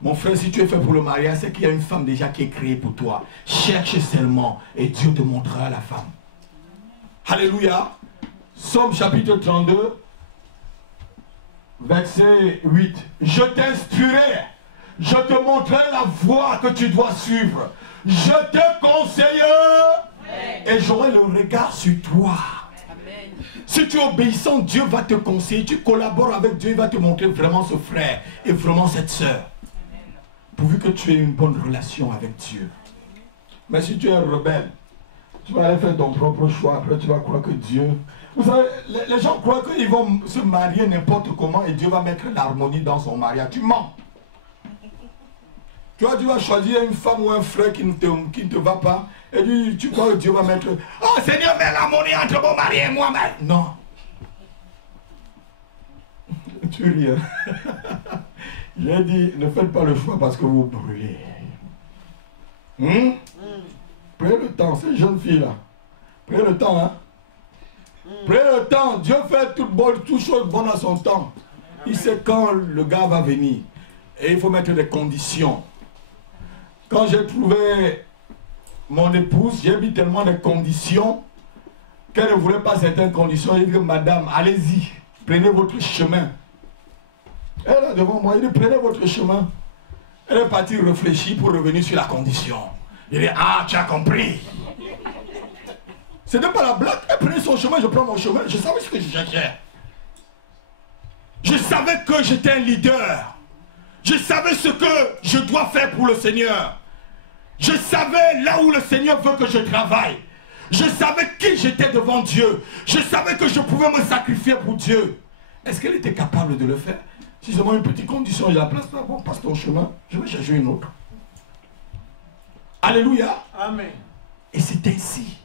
Mon frère, si tu es fait pour le mariage, c'est qu'il y a une femme déjà qui est créée pour toi. Cherche seulement et Dieu te montrera la femme. Alléluia. Psaume chapitre 32, verset 8. Je t'instruirai, je te montrerai la voie que tu dois suivre. Je te conseillerai et j'aurai le regard sur toi. Amen. Si tu es obéissant, Dieu va te conseiller. Tu collabores avec Dieu, il va te montrer vraiment ce frère et vraiment cette soeur. Pourvu que tu aies une bonne relation avec Dieu. Mais si tu es un rebelle, tu vas aller faire ton propre choix. Après, tu vas croire que Dieu... Vous savez, les gens croient qu'ils vont se marier n'importe comment et Dieu va mettre l'harmonie dans son mariage. Tu mens. Tu vas choisir une femme ou un frère qui ne te va pas. Et tu crois que Dieu va mettre... Oh Seigneur, mets l'harmonie entre mon mari et moi. Mais... Non. Tu ris. J'ai dit, ne faites pas le choix parce que vous brûlez. Prenez le temps, ces jeunes filles-là. Prenez le temps, hein. Prenez le temps. Dieu fait toute chose bonne à son temps. Il sait quand le gars va venir. Et il faut mettre des conditions. Quand j'ai trouvé mon épouse, j'ai mis tellement de conditions qu'elle ne voulait pas certaines conditions. Il dit, madame, allez-y, prenez votre chemin. Elle est devant moi, il dit, prenez votre chemin. Elle est partie réfléchir pour revenir sur la condition. Il dit, ah, tu as compris. Ce n'est pas la blague. Elle prenait son chemin, je prends mon chemin. Je savais ce que je cherchais. Je savais que j'étais un leader. Je savais ce que je dois faire pour le Seigneur. Je savais là où le Seigneur veut que je travaille. Je savais qui j'étais devant Dieu. Je savais que je pouvais me sacrifier pour Dieu. Est-ce qu'elle était capable de le faire? Si seulement une petite condition, il y a la place là, bon, passe ton chemin, je vais chercher une autre. Alléluia. Amen. Et c'est ainsi.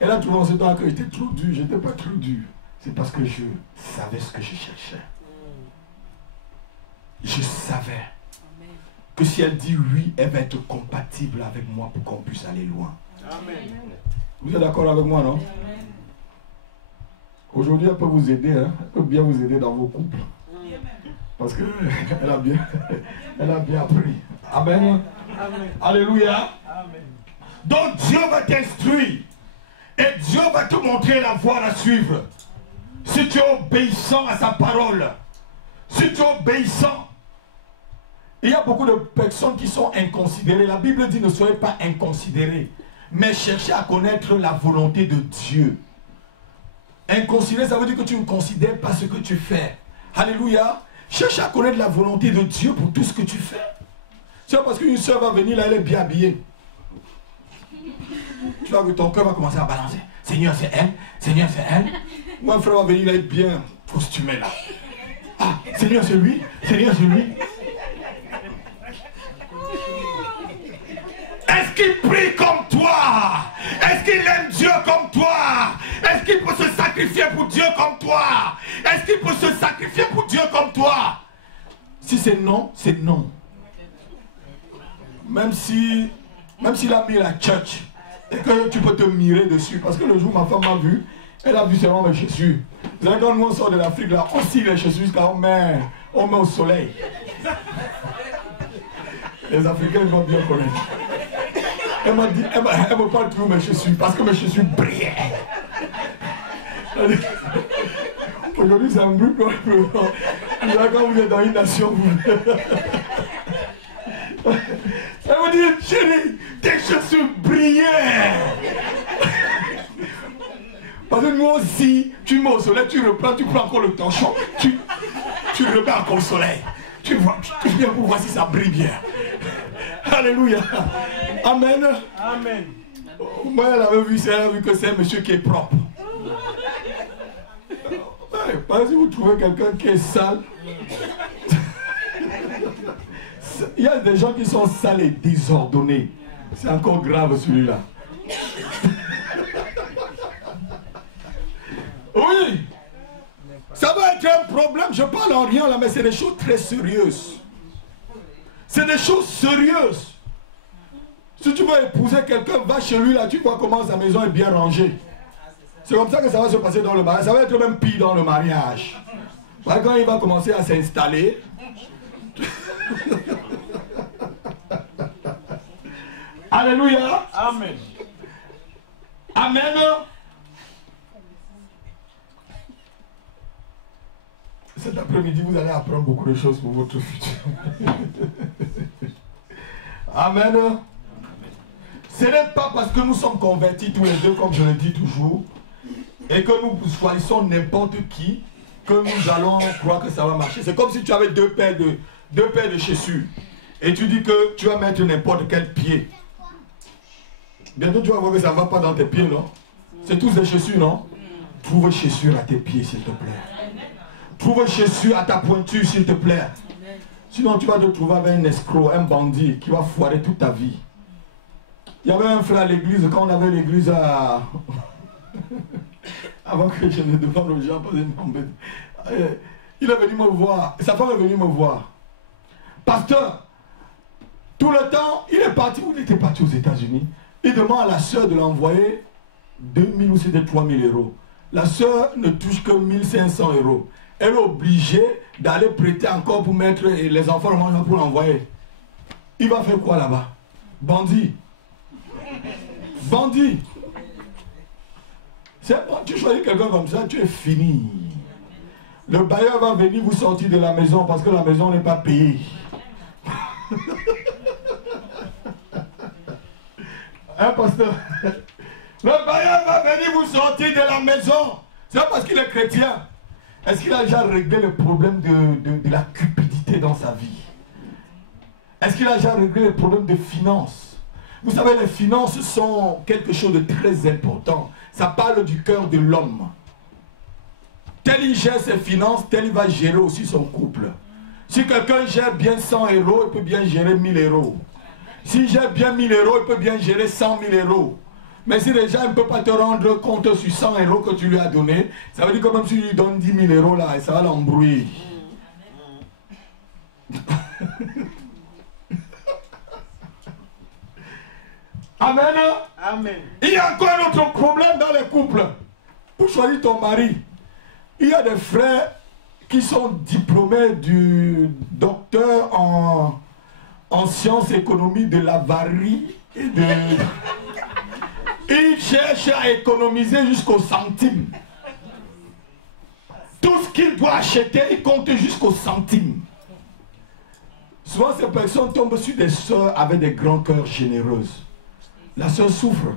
Elle a trouvé en ce temps que j'étais trop dur, je n'étais pas trop dur. C'est parce que je savais ce que je cherchais. Je savais que si elle dit oui, elle va être compatible avec moi pour qu'on puisse aller loin. Amen. Vous êtes d'accord avec moi, non? Amen. Aujourd'hui, elle peut vous aider, hein? Elle peut bien vous aider dans vos couples. Parce qu'elle a bien appris. Amen. Amen. Alléluia. Amen. Donc Dieu va t'instruire. Et Dieu va te montrer la voie à suivre. Si tu es obéissant à sa parole. Si tu es obéissant. Il y a beaucoup de personnes qui sont inconsidérées. La Bible dit ne soyez pas inconsidérés. Mais cherchez à connaître la volonté de Dieu. Inconsidéré, ça veut dire que tu ne considères pas ce que tu fais. Alléluia. Cherche à connaître la volonté de Dieu pour tout ce que tu fais. C'est parce qu'une soeur va venir là, elle est bien habillée. Tu vois que ton cœur va commencer à balancer. Seigneur, c'est elle. Seigneur, c'est elle. Moi, un frère va venir là, il est bien costumé là. Ah, Seigneur, c'est lui. Seigneur, c'est lui. Est-ce qu'il prie comme toi? Est-ce qu'il aime Dieu comme toi? Est-ce qu'il peut se sacrifier pour Dieu comme toi? Est-ce qu'il peut se sacrifier pour Dieu comme toi? Si c'est non, c'est non. Même s'il a mis la church et que tu peux te mirer dessus. Parce que le jour où ma femme m'a vu, elle a vu seulement mes chaussures. Vous savez, quand nous on sort de l'Afrique, là, on tire les chaussures jusqu'à on met au soleil. Les Africains vont bien connaître. Elle m'a dit, elle me parle toujours mes chaussures, parce que mes chaussures brillaient. Aujourd'hui, c'est un bruit. Quand vous êtes dans une nation, vous... Elle me dit, chérie, tes chaussures brillaient. Parce que nous aussi, tu mets au soleil, tu reprends, tu prends encore le torchon, tu remets encore au soleil. Tu viens pour voir si ça brille bien. Alléluia. Amen. Amen. Moi, elle avait vu que c'est un monsieur qui est propre. Ouais, parce que si vous trouvez quelqu'un qui est sale, il y a des gens qui sont sales et désordonnés. C'est encore grave celui-là. Oui. Ça va être un problème. Je parle en rien là, mais c'est des choses très sérieuses. C'est des choses sérieuses. Si tu veux épouser quelqu'un, va chez lui là, tu vois comment sa maison est bien rangée. C'est comme ça que ça va se passer dans le mariage. Ça va être même pire dans le mariage. Parce que quand il va commencer à s'installer, alléluia. Amen. Amen. Cet après-midi, vous allez apprendre beaucoup de choses pour votre futur. Amen. Ce n'est pas parce que nous sommes convertis tous les deux, comme je le dis toujours, et que nous choisissons n'importe qui, que nous allons croire que ça va marcher. C'est comme si tu avais deux paires de chaussures, et tu dis que tu vas mettre n'importe quel pied. Bientôt tu vas voir que ça ne va pas dans tes pieds, non? C'est tous des chaussures, non? Trouve chaussures à tes pieds, s'il te plaît. Trouve chaussures à ta pointure, s'il te plaît. Sinon, tu vas te trouver avec un escroc, un bandit qui va foirer toute ta vie. Il y avait un frère à l'église, quand on avait l'église à... Avant que je ne demande aux gens, il est venu me voir, sa femme est venue me voir. Pasteur, tout le temps, il est parti, où il était parti aux États-Unis. Il demande à la soeur de l'envoyer 2000 ou c'était 3000 euros. La soeur ne touche que 1500 euros. Elle est obligée d'aller prêter encore pour mettre les enfants pour l'envoyer. Il va faire quoi là-bas? Bandit. Bandit. Tu choisis quelqu'un comme ça, tu es fini. Le bailleur va venir vous sortir de la maison parce que la maison n'est pas payée. Hein, pasteur? Le bailleur va venir vous sortir de la maison. C'est pas parce qu'il est chrétien. Est-ce qu'il a déjà réglé le problème de la cupidité dans sa vie? Est-ce qu'il a déjà réglé le problème de finances? Vous savez, les finances sont quelque chose de très important. Ça parle du cœur de l'homme. Tel il gère ses finances, tel il va gérer aussi son couple. Si quelqu'un gère bien 100 euros, il peut bien gérer 1000 euros. S'il gère bien 1000 euros, il peut bien gérer 100 000 euros. Mais si déjà il ne peut pas te rendre compte sur 100 euros que tu lui as donné, ça veut dire que même si tu lui donnes 10 000 euros là, ça va l'embrouiller. Amen. Amen. Il y a encore un autre problème dans les couples. Pour choisir ton mari, il y a des frères qui sont diplômés du docteur en sciences économiques de l'avarie et de... Ils cherchent à économiser jusqu'au centime. Tout ce qu'il doit acheter, il compte jusqu'au centime. Souvent, ces personnes tombent sur des sœurs avec des grands cœurs généreuses. La sœur souffre.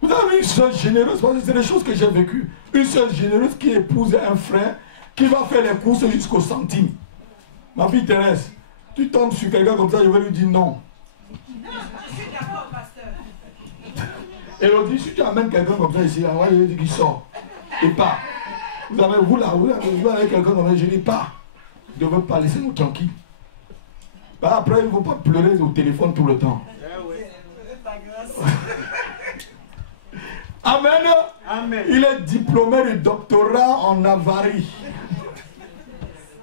Vous avez une sœur généreuse, parce que c'est des choses que j'ai vécues. Une sœur généreuse qui épouse un frère qui va faire les courses jusqu'au centime. Ma fille Thérèse, tu tombes sur quelqu'un comme ça, je vais lui dire non. Je suis d'accord, pasteur. Elodie, si tu amènes quelqu'un comme ça ici, je lui dis qu'il sort. Et pas. Vous avez, vous là, vous avez quelqu'un comme ça, je dis pas. Je ne veux pas, laisser-nous tranquilles. Bah après, il ne faut pas pleurer au téléphone tout le temps. Amen. Amen. Il est diplômé de doctorat en avarie.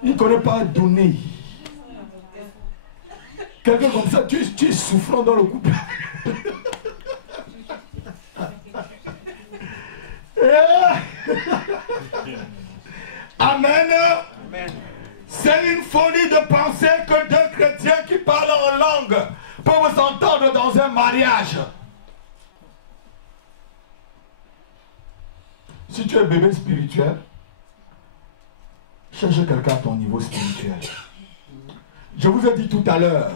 Il ne connaît pas donner. Quelqu'un comme ça, tu es souffrant dans le couple. Amen. Amen. C'est une folie de penser que deux chrétiens qui parlent en langue peuvent s'entendre dans un mariage. Si tu es bébé spirituel, cherche quelqu'un à ton niveau spirituel. Je vous ai dit tout à l'heure,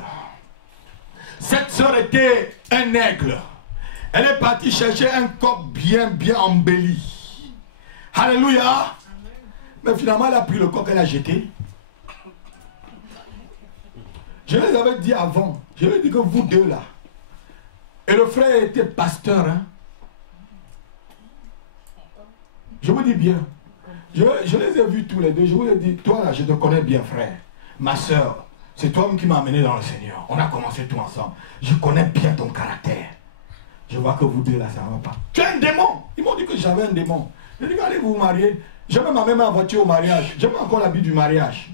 cette sœur était un aigle. Elle est partie chercher un corps bien embelli. Alléluia. Mais finalement, elle a pris le corps qu'elle a jeté. Je les avais dit avant. Je leur ai dit que vous deux là. Et le frère était pasteur. Hein? Je vous dis bien. Je les ai vus tous les deux. Je vous ai dit, toi là, je te connais bien, frère. Ma soeur, c'est toi qui m'as amené dans le Seigneur. On a commencé tout ensemble. Je connais bien ton caractère. Je vois que vous deux là, ça ne va pas. Tu as un démon. Ils m'ont dit que j'avais un démon. Je dis, allez vous marier. J'ai même ma voiture au mariage. J'ai même encore l'habit du mariage.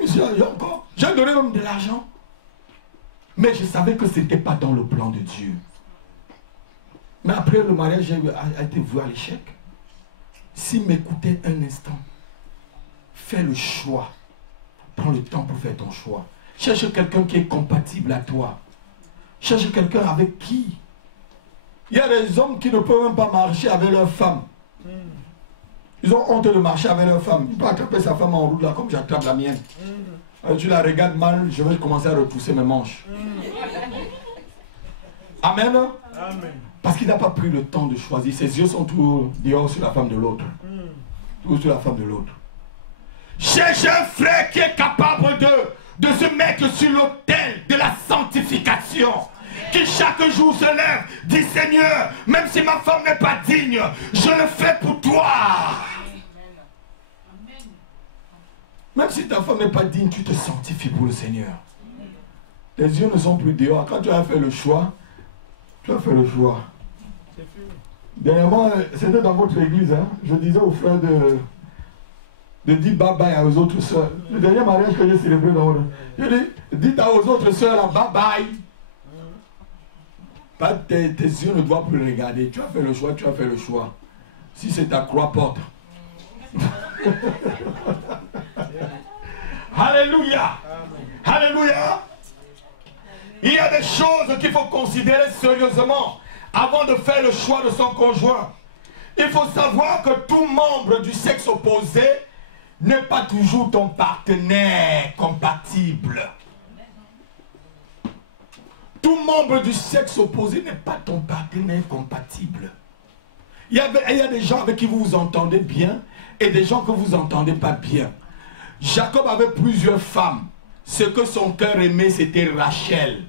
J'ai donné même de l'argent. Mais je savais que ce n'était pas dans le plan de Dieu. Mais après le mariage a été voué à l'échec. S'il m'écoutait un instant, fais le choix. Prends le temps pour faire ton choix. Cherche quelqu'un qui est compatible à toi. Cherche quelqu'un avec qui. Il y a des hommes qui ne peuvent même pas marcher avec leur femme. Ils ont honte de marcher avec leur femme. Il peut attraper sa femme en route là comme j'attrape la mienne. Alors, tu la regardes mal, je vais commencer à repousser mes manches. Amen. Amen. Parce qu'il n'a pas pris le temps de choisir. Ses yeux sont tous dehors sur la femme de l'autre. Tous sur la femme de l'autre. Cherche un frère qui est capable de se mettre sur l'autel de la sanctification. Qui chaque jour se lève, dit Seigneur, même si ma femme n'est pas digne, je le fais pour toi. Même si ta femme n'est pas digne, tu te sanctifies pour le Seigneur. Tes yeux ne sont plus dehors. Quand tu as fait le choix, tu as fait le choix. Dernièrement, c'était dans votre église, hein, je disais aux frères de dire bye bye aux autres soeurs. Le dernier mariage que j'ai célébré dans le... Je dis, dites aux autres soeurs là, bye bye. Pas tes yeux ne doivent plus regarder. Tu as fait le choix, tu as fait le choix. Si c'est ta croix, porte. Alléluia. Alléluia. Il y a des choses qu'il faut considérer sérieusement avant de faire le choix de son conjoint. Il faut savoir que tout membre du sexe opposé n'est pas toujours ton partenaire compatible. Tout membre du sexe opposé n'est pas ton partenaire compatible. Il y a des gens avec qui vous vous entendez bien et des gens que vous entendez pas bien. Jacob avait plusieurs femmes. Ce que son cœur aimait, c'était Rachel.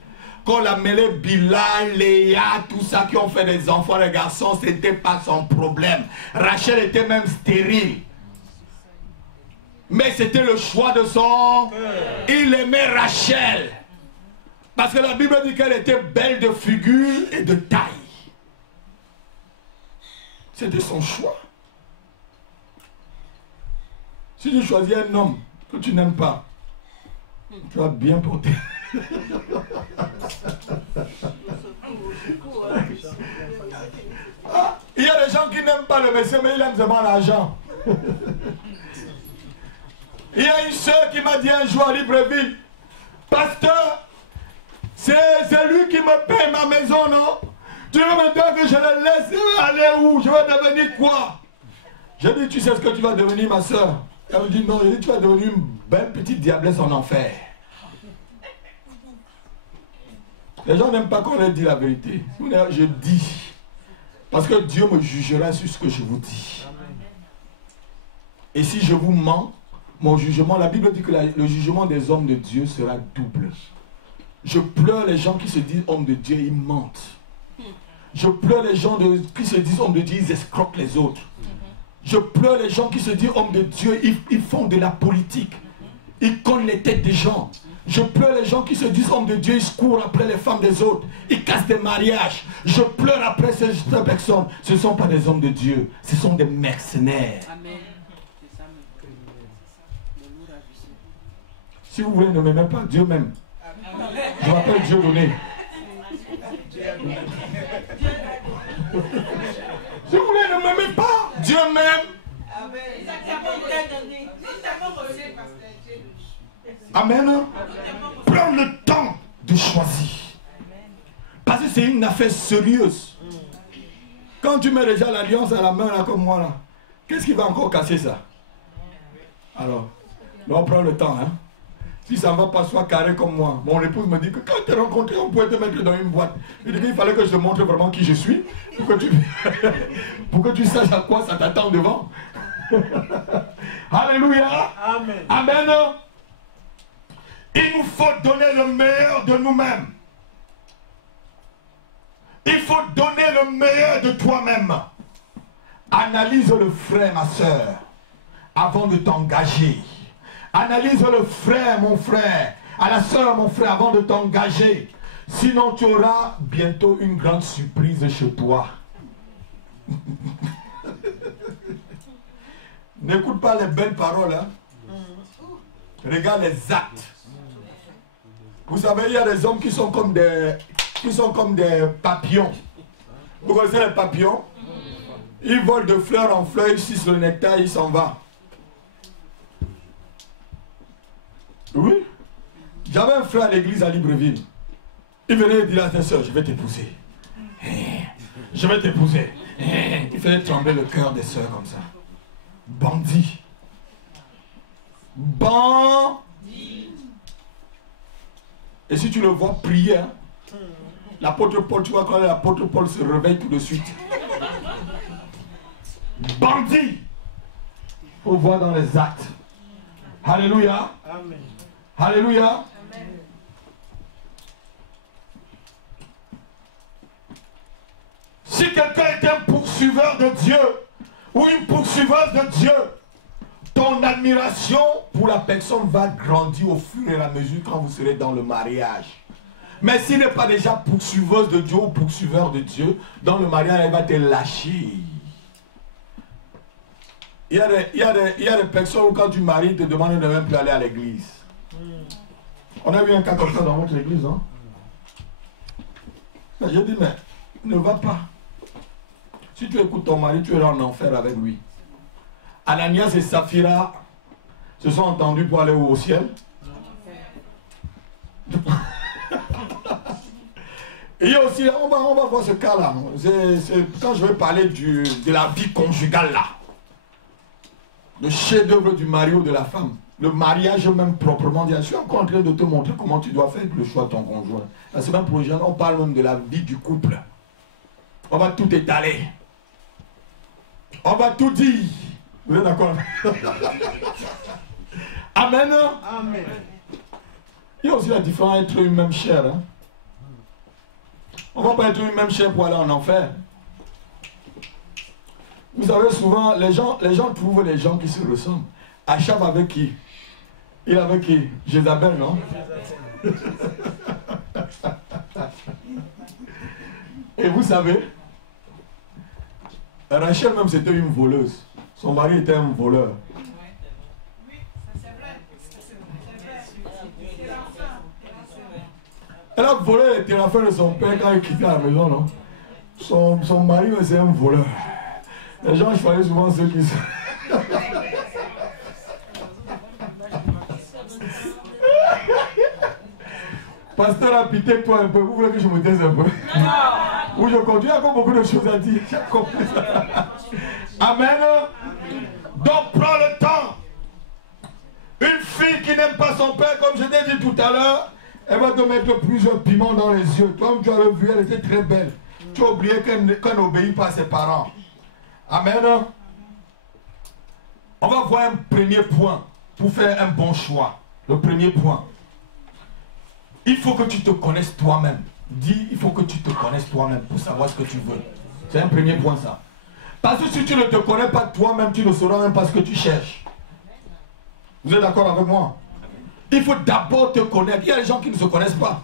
Quand la mêlée Bilal, Léa, tout ça qui ont fait des enfants, des garçons, ce n'était pas son problème. Rachel était même stérile. Mais c'était le choix de son... Il aimait Rachel. Parce que la Bible dit qu'elle était belle de figure et de taille. C'était son choix. Si tu choisis un homme que tu n'aimes pas, tu vas bien porter. Il y a des gens qui n'aiment pas le monsieur, mais ils aiment seulement l'argent. Il y a une soeur qui m'a dit un jour à Libreville, pasteur, c'est lui qui me paie ma maison, non? Tu veux maintenant que je le laisse aller où? Je vais devenir quoi? J'ai dit, tu sais ce que tu vas devenir, ma soeur? Elle me dit, non, tu vas devenir une belle petite diablesse en enfer. Les gens n'aiment pas qu'on leur dise la vérité. Je dis. Parce que Dieu me jugera sur ce que je vous dis. Et si je vous mens, mon jugement, la Bible dit que le jugement des hommes de Dieu sera double. Je pleure les gens qui se disent hommes de Dieu, ils mentent. Je pleure les gens qui se disent hommes de Dieu, ils escroquent les autres. Je pleure les gens qui se disent hommes de Dieu, ils font de la politique. Ils cognent les têtes des gens. Je pleure les gens qui se disent hommes de Dieu, ils courent après les femmes des autres. Ils cassent des mariages. Je pleure après ces personnes. Ce ne sont pas des hommes de Dieu, ce sont des mercenaires. Amen. Si vous voulez, ne m'aimez pas, Dieu m'aime. Je m'appelle Dieu donné. Si vous voulez, ne m'aimez pas, Dieu m'aime. Amen. Prends le temps de choisir. Parce que c'est une affaire sérieuse. Quand tu mets déjà l'alliance à la main, là, comme moi, là, qu'est-ce qui va encore casser ça? Alors, on prend le temps. Hein? Si ça ne va pas, sois carré comme moi. Mon épouse me dit que quand tu es rencontré, on pouvait te mettre dans une boîte. Il dit qu'il fallait que je te montre vraiment qui je suis. Pour que tu saches à quoi ça t'attend devant. Alléluia. Amen. Amen. Il nous faut donner le meilleur de nous-mêmes. Il faut donner le meilleur de toi-même. Analyse le frère, ma soeur, avant de t'engager. Analyse le frère, mon frère, à la soeur, mon frère, avant de t'engager. Sinon, tu auras bientôt une grande surprise chez toi. N'écoute pas les belles paroles. Hein? Regarde les actes. Vous savez, il y a des hommes qui sont comme des papillons. Vous connaissez les papillons? Ils volent de fleur en fleur, ils sucent le nectar, ils s'en vont. Oui. J'avais un frère à l'église à Libreville. Il venait dire à sa soeur, je vais t'épouser. Je vais t'épouser. Il faisait trembler le cœur des soeurs comme ça. Bandit. Bandit. Et si tu le vois prier, hein, l'apôtre Paul, tu vois quand l'apôtre Paul se réveille tout de suite. Bandit. Il faut voir dans les actes. Alléluia. Amen. Alléluia. Amen. Si quelqu'un est un poursuiveur de Dieu ou une poursuiveuse de Dieu, ton admiration pour la personne va grandir au fur et à mesure quand vous serez dans le mariage. Mais s'il n'est pas déjà poursuiveuse de Dieu ou poursuiveur de Dieu, dans le mariage, elle va te lâcher. Il y a des personnes où quand tu maries, ils te demandent de ne même plus aller à l'église. On a vu un cas comme ça dans votre église, non? Mais je dis, mais ne va pas. Si tu écoutes ton mari, tu iras en enfer avec lui. Ananias et Saphira se sont entendus pour aller au ciel. Et il y a aussi, on va voir ce cas-là. Quand je vais parler de la vie conjugale là. Le chef-d'œuvre du mari ou de la femme. Le mariage même proprement dit. Je suis encore en train de te montrer comment tu dois faire le choix de ton conjoint. La semaine prochaine, on parle même de la vie du couple. On va tout étaler. On va tout dire. Vous êtes d'accord? Amen. Amen. Il y a aussi la différence entre une même chair. Hein? On ne va pas être une même chair pour aller en enfer. Vous savez, souvent, les gens trouvent les gens qui se ressemblent. Achab avec qui? Il avec qui? Jézabel, non? Et vous savez, Rachel même c'était une voleuse. Son mari était un voleur. Oui, c'est vrai. C'est l'enfant. Elle a volé les téléphone de son père quand il quittait la maison, non? Son mari c'est un voleur. Les gens choisissent souvent ceux qui sont... Pasteur a pité toi un peu, vous voulez que je me taise un peu? Ou je continue, il y a encore beaucoup de choses à dire. J'ai compris ça. Amen. Donc prends le temps. Une fille qui n'aime pas son père, comme je t'ai dit tout à l'heure, elle va te mettre plusieurs piments dans les yeux. Toi, tu avais vu, elle était très belle. Tu as oublié qu'elle n'obéit pas à ses parents. Amen. On va voir un premier point pour faire un bon choix. Le premier point. Il faut que tu te connaisses toi-même. Dis, il faut que tu te connaisses toi-même pour savoir ce que tu veux. C'est un premier point ça. Parce que si tu ne te connais pas toi-même, tu ne sauras même pas ce que tu cherches. Vous êtes d'accord avec moi? Il faut d'abord te connaître. Il y a des gens qui ne se connaissent pas.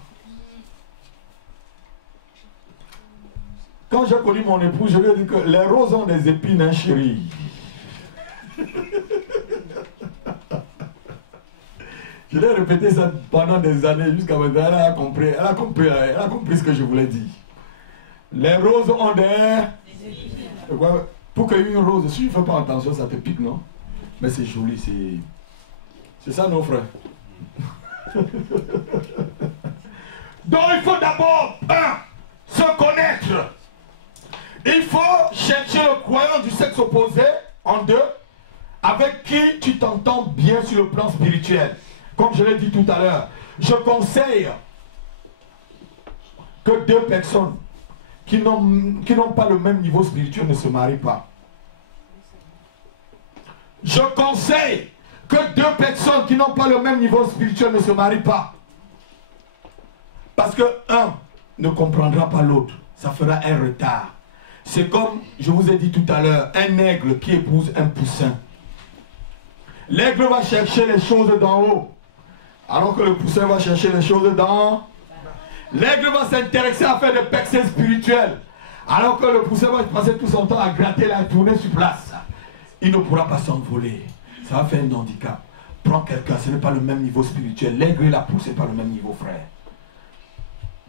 Quand j'ai connu mon épouse, je lui ai dit que les roses ont des épines, hein, chérie. Je l'ai répété ça pendant des années jusqu'à maintenant. Elle a compris ce que je voulais dire. Les roses ont des... Pour cueillir une rose, si tu ne fais pas attention, ça te pique, non? Mais c'est joli, c'est ça, nos frères. Donc il faut d'abord, se connaître. Il faut chercher le croyant du sexe opposé, en deux, avec qui tu t'entends bien sur le plan spirituel. Comme je l'ai dit tout à l'heure, je conseille que deux personnes qui n'ont pas le même niveau spirituel ne se marient pas. Je conseille que deux personnes qui n'ont pas le même niveau spirituel ne se marient pas. Parce que un ne comprendra pas l'autre. Ça fera un retard. C'est comme, je vous ai dit tout à l'heure, un aigle qui épouse un poussin. L'aigle va chercher les choses d'en haut, alors que le poussin va chercher les choses d'en haut. L'aigle va s'intéresser à faire des percées spirituelles, alors que le poussin va passer tout son temps à gratter la tourner sur place. Il ne pourra pas s'envoler. Ça va faire un handicap. Prends quelqu'un, ce n'est pas le même niveau spirituel. L'aigle et la pousse, ce n'est pas le même niveau, frère.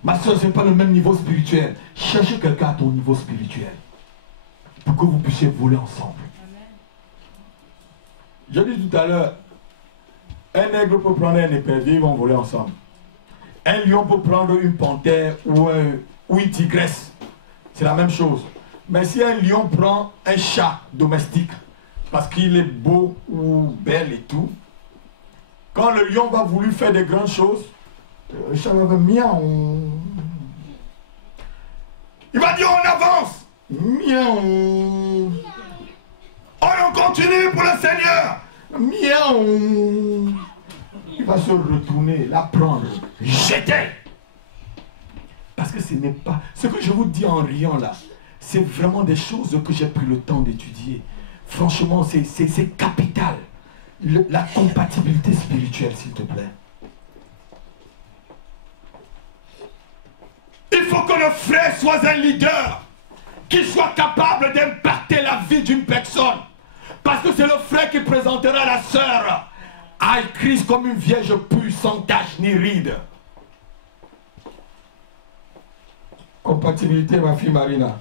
Ma soeur, ce n'est pas le même niveau spirituel. Cherchez quelqu'un à ton niveau spirituel, pour que vous puissiez voler ensemble. Je dis tout à l'heure, un aigle peut prendre un épervier, ils vont voler ensemble. Un lion peut prendre une panthère ou une tigresse. C'est la même chose. Mais si un lion prend un chat domestique, parce qu'il est beau ou belle et tout, quand le lion va vouloir faire des grandes choses, le chat va dire miaou. Il va dire on avance. Miaou. On continue pour le Seigneur. Miaou. Il va se retourner, la prendre, jeter. Parce que ce n'est pas... Ce que je vous dis en riant là, c'est vraiment des choses que j'ai pris le temps d'étudier. Franchement, c'est capital. La compatibilité spirituelle, s'il te plaît. Il faut que le frère soit un leader, qui soit capable d'impacter la vie d'une personne. Parce que c'est le frère qui présentera la sœur à Christ comme une vierge pure, sans tache ni ride. Compatibilité, ma fille Marina.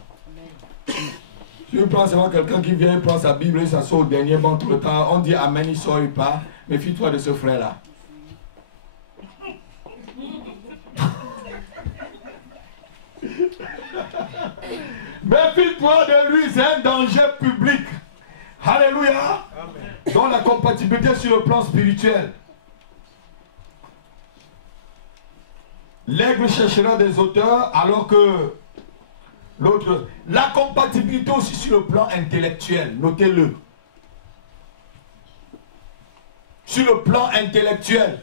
Si tu prends seulement quelqu'un qui vient, prend sa Bible et s'assoit au dernier banc tout le temps, on dit Amen, il sort, il part. Méfie-toi de ce frère-là. Méfie-toi de lui, c'est un danger public. Alléluia. Donc la compatibilité sur le plan spirituel. L'aigle cherchera des auteurs alors que l'autre... La compatibilité aussi sur le plan intellectuel, notez-le. Sur le plan intellectuel.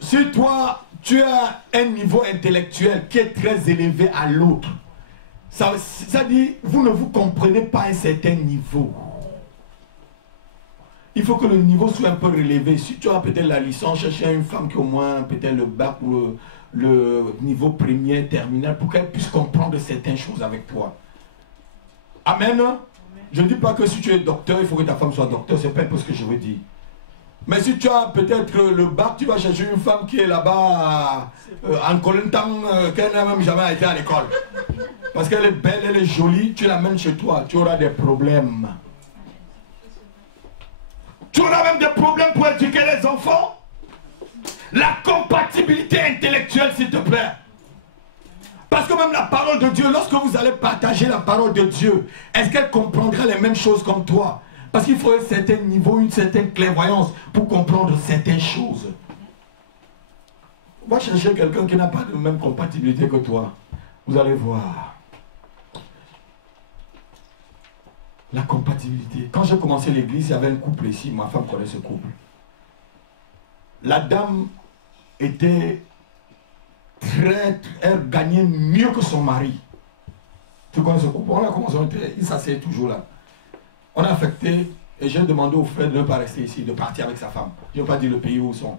Si toi, tu as un niveau intellectuel qui est très élevé à l'autre, ça dit, vous ne vous comprenez pas à un certain niveau. Il faut que le niveau soit un peu relevé. Si tu as peut-être la licence, chercher une femme qui a au moins peut-être le bac ou le niveau premier, terminal, pour qu'elle puisse comprendre certaines choses avec toi. Amen. Je ne dis pas que si tu es docteur, il faut que ta femme soit docteur. Ce n'est pas un peu ce que je veux dire. Mais si tu as peut-être le bac, tu vas chercher une femme qui est là-bas en Colintan, qu'elle n'a même jamais été à l'école. Parce qu'elle est belle, elle est jolie, tu l'amènes chez toi, tu auras des problèmes. Tu auras même des problèmes pour éduquer les enfants. La compatibilité intellectuelle, s'il te plaît. Parce que même la parole de Dieu, lorsque vous allez partager la parole de Dieu, est-ce qu'elle comprendra les mêmes choses comme toi? Parce qu'il faut un certain niveau, une certaine clairvoyance pour comprendre certaines choses. Va chercher quelqu'un qui n'a pas de même compatibilité que toi. Vous allez voir. La compatibilité. Quand j'ai commencé l'église, il y avait un couple ici. Ma femme connaît ce couple. La dame était elle gagnait mieux que son mari. Tu connais ce couple? On a commencé, il s'asseyait toujours là. On a affecté et j'ai demandé au frère de ne pas rester ici, de partir avec sa femme. Je ne veux pas dire le pays où ils sont.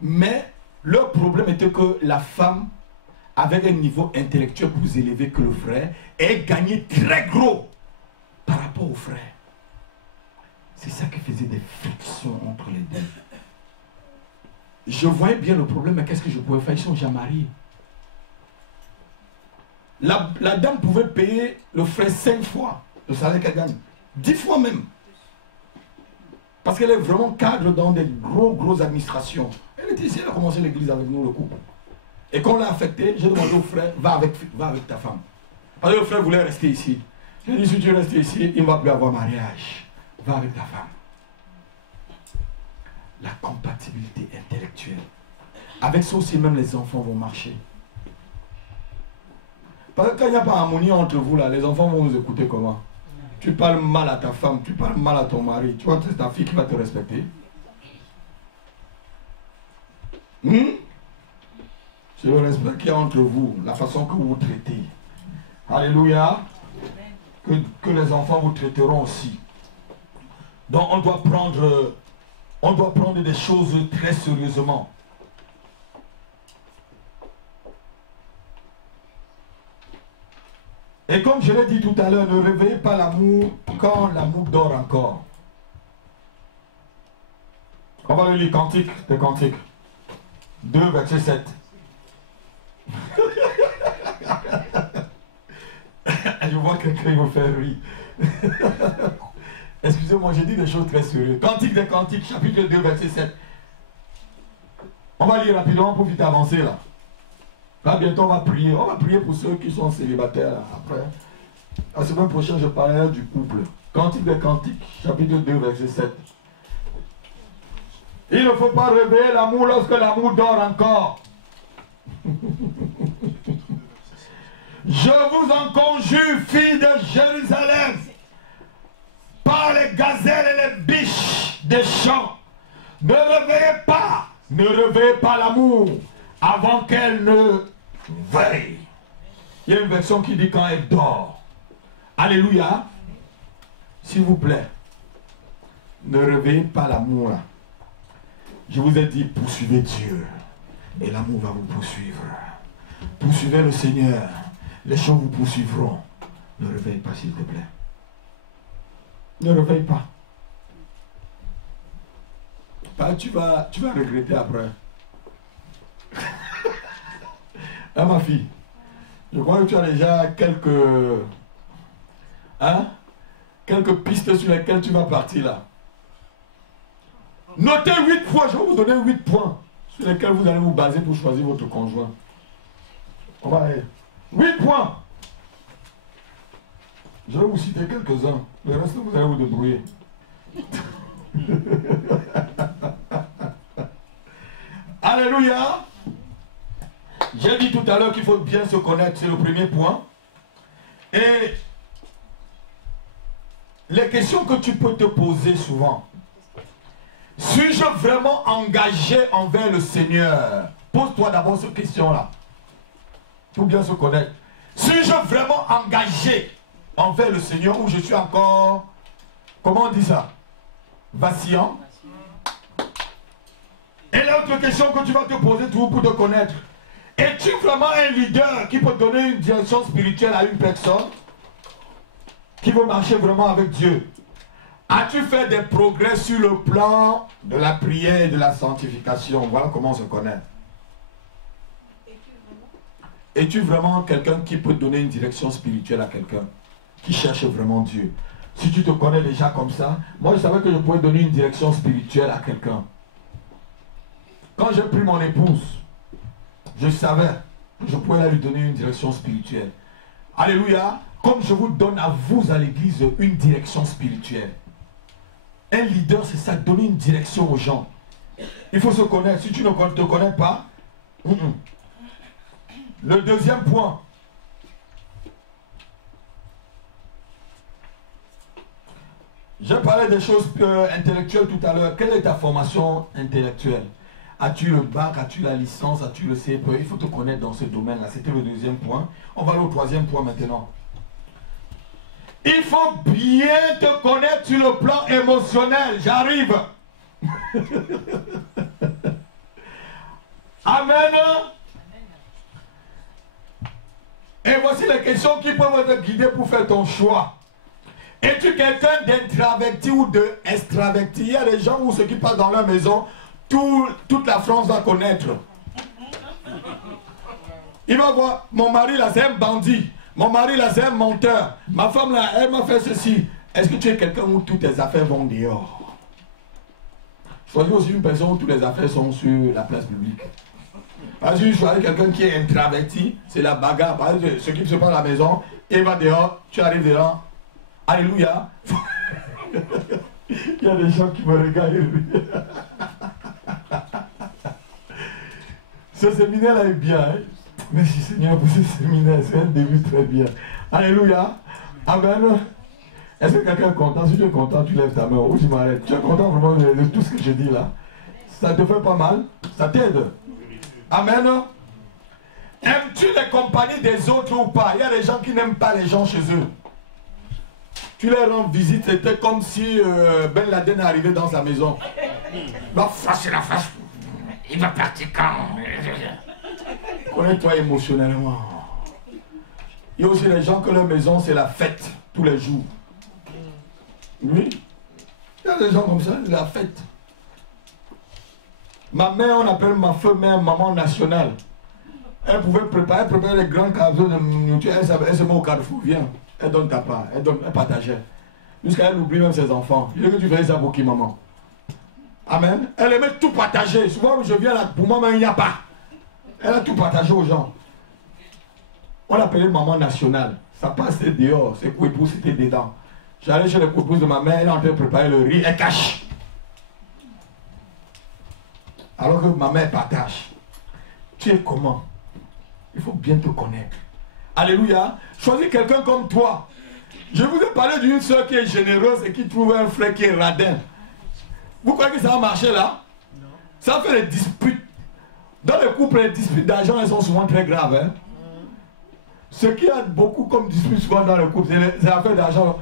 Mais leur problème était que la femme avait un niveau intellectuel plus élevé que le frère et elle gagnait très gros par rapport au frère. C'est ça qui faisait des frictions entre les deux. Je voyais bien le problème, mais qu'est-ce que je pouvais faire? Ils sont déjà mariés. La dame pouvait payer le frère 5 fois le salaire qu'elle gagne. 10 fois même. Parce qu'elle est vraiment cadre dans des grosses administrations. Elle était ici, elle a commencé l'église avec nous, le couple. Et quand on l'a affecté, j'ai demandé au frère, va avec ta femme. Parce que le frère voulait rester ici. J'ai dit, si tu restes ici, il ne va plus avoir mariage. Va avec ta femme. La compatibilité intellectuelle. Avec ça aussi, même les enfants vont marcher. Parce que quand il n'y a pas d'harmonie entre vous, là, les enfants vont vous écouter comment? Tu parles mal à ta femme, tu parles mal à ton mari. Tu vois, c'est ta fille qui va te respecter. C'est le respect qu'il y a entre vous, la façon que vous vous traitez. Alléluia. Que les enfants vous traiteront aussi. Donc on doit prendre des choses très sérieusement. Et comme je l'ai dit tout à l'heure, ne réveillez pas l'amour quand l'amour dort encore. On va lire les cantiques des cantiques. 2, verset 7. Je vois quelqu'un me faire rire. Excusez-moi, j'ai dit des choses très sérieuses. Cantique des cantiques, chapitre 2, verset 7. On va lire rapidement pour vite avancer là. Là, bientôt, on va prier. On va prier pour ceux qui sont célibataires. Là. Après, la semaine prochaine, je parlerai du couple. Cantique des cantiques, chapitre 2, verset 7. Il ne faut pas réveiller l'amour lorsque l'amour dort encore. Je vous en conjure, filles de Jérusalem, par les gazelles et les biches des champs. Ne réveillez pas l'amour avant qu'elle ne veille. Il y a une version qui dit quand elle dort. Alléluia. S'il vous plaît, ne réveillez pas l'amour. Je vous ai dit, poursuivez Dieu. Et l'amour va vous poursuivre. Poursuivez le Seigneur. Les choses vous poursuivront. Ne réveille pas, s'il te plaît. Ne réveille pas. Tu vas regretter après. Hein, ma fille? Je crois que tu as déjà quelques pistes sur lesquelles tu vas partir là. Notez 8 points. Je vais vous donner 8 points sur lesquels vous allez vous baser pour choisir votre conjoint. On va aller. 8 points. Je vais vous citer quelques-uns. Le reste, vous allez vous débrouiller. Alléluia. J'ai dit tout à l'heure qu'il faut bien se connaître. C'est le premier point. Et les questions que tu peux te poser souvent. Suis-je vraiment engagé envers le Seigneur? Pose-toi d'abord cette question-là. Pour bien se connaître. Suis-je vraiment engagé envers le Seigneur ou je suis encore, comment on dit ça? Vacillant? Et l'autre question que tu vas te poser toujours pour te connaître. Es-tu vraiment un leader qui peut donner une direction spirituelle à une personne qui veut marcher vraiment avec Dieu? As-tu fait des progrès sur le plan de la prière et de la sanctification? Voilà comment on se connaît. Es-tu vraiment quelqu'un qui peut donner une direction spirituelle à quelqu'un qui cherche vraiment Dieu? Si tu te connais déjà comme ça, moi je savais que je pouvais donner une direction spirituelle à quelqu'un. Quand j'ai pris mon épouse, je savais que je pouvais lui donner une direction spirituelle. Alléluia. Comme je vous donne à vous à l'église une direction spirituelle. Un leader, c'est ça, donner une direction aux gens. Il faut se connaître. Si tu ne te connais pas, Le deuxième point. J'ai parlé des choses intellectuelles tout à l'heure. Quelle est ta formation intellectuelle? As-tu le bac? As-tu la licence? As-tu le CPE? Il faut te connaître dans ce domaine-là. C'était le deuxième point. On va aller au troisième point maintenant. Il faut bien te connaître sur le plan émotionnel. J'arrive. Amen. Et voici les questions qui peuvent te guider pour faire ton choix. Es-tu quelqu'un d'intraverti ou d'extraverti? Il y a des gens où ceux qui passent dans leur maison, toute la France va connaître. Il va voir, mon mari là c'est un bandit. Mon mari là c'est un menteur. Ma femme là, elle m'a fait ceci. Est-ce que tu es quelqu'un où toutes tes affaires vont dehors? Choisis aussi une personne où toutes les affaires sont sur la place publique. Parce que tu choisis quelqu'un qui est introverti, c'est la bagarre. Par exemple, ce qui se passe à la maison, il va dehors, tu arrives dedans. Alléluia. Il y a des gens qui me regardent. Ce séminaire-là est bien. Hein? Merci Seigneur pour ce séminaire. C'est un début très bien. Alléluia. Amen. Est-ce que quelqu'un est content? Si tu es content, tu lèves ta main ou tu m'arrêtes. Tu es content vraiment de tout ce que je dis là? Ça te fait pas mal? Ça t'aide? Amen. Aimes-tu les compagnies des autres ou pas? Il y a des gens qui n'aiment pas les gens chez eux. Tu leur rends visite, c'était comme si Ben Laden arrivait dans sa maison. La face c'est la face. Il va partir quand? Connais-toi émotionnellement. Il y a aussi des gens que leur maison c'est la fête tous les jours. Oui. Il y a des gens comme ça, c'est la fête. Ma mère, on appelle ma feu mère maman nationale. Elle pouvait préparer les grands cadeaux de nourriture. Elle se met au carrefour, viens. Elle donne ta part, elle partageait. Jusqu'à elle oublie même ses enfants. Je dis que tu faisais ça pour qui, maman? Amen. Elle aimait tout partager. Souvent, je viens là, pour moi, mais il n'y a pas. Elle a tout partagé aux gens. On l'appelait maman nationale. Ça passait dehors, ses coups c'était dedans. J'allais chez les coups de ma mère, elle est en train de préparer le riz, elle cache. Alors que ma mère partage. Tu es comment? Il faut bien te connaître. Alléluia. Choisis quelqu'un comme toi. Je vous ai parlé d'une soeur qui est généreuse et qui trouve un frère qui est radin. Vous croyez que ça va marcher là? Non. Ça fait des disputes. Dans les couples, les disputes d'argent, elles sont souvent très graves. Hein? Ce qui a beaucoup comme disputes souvent dans le couple, c'est l'affaire d'argent.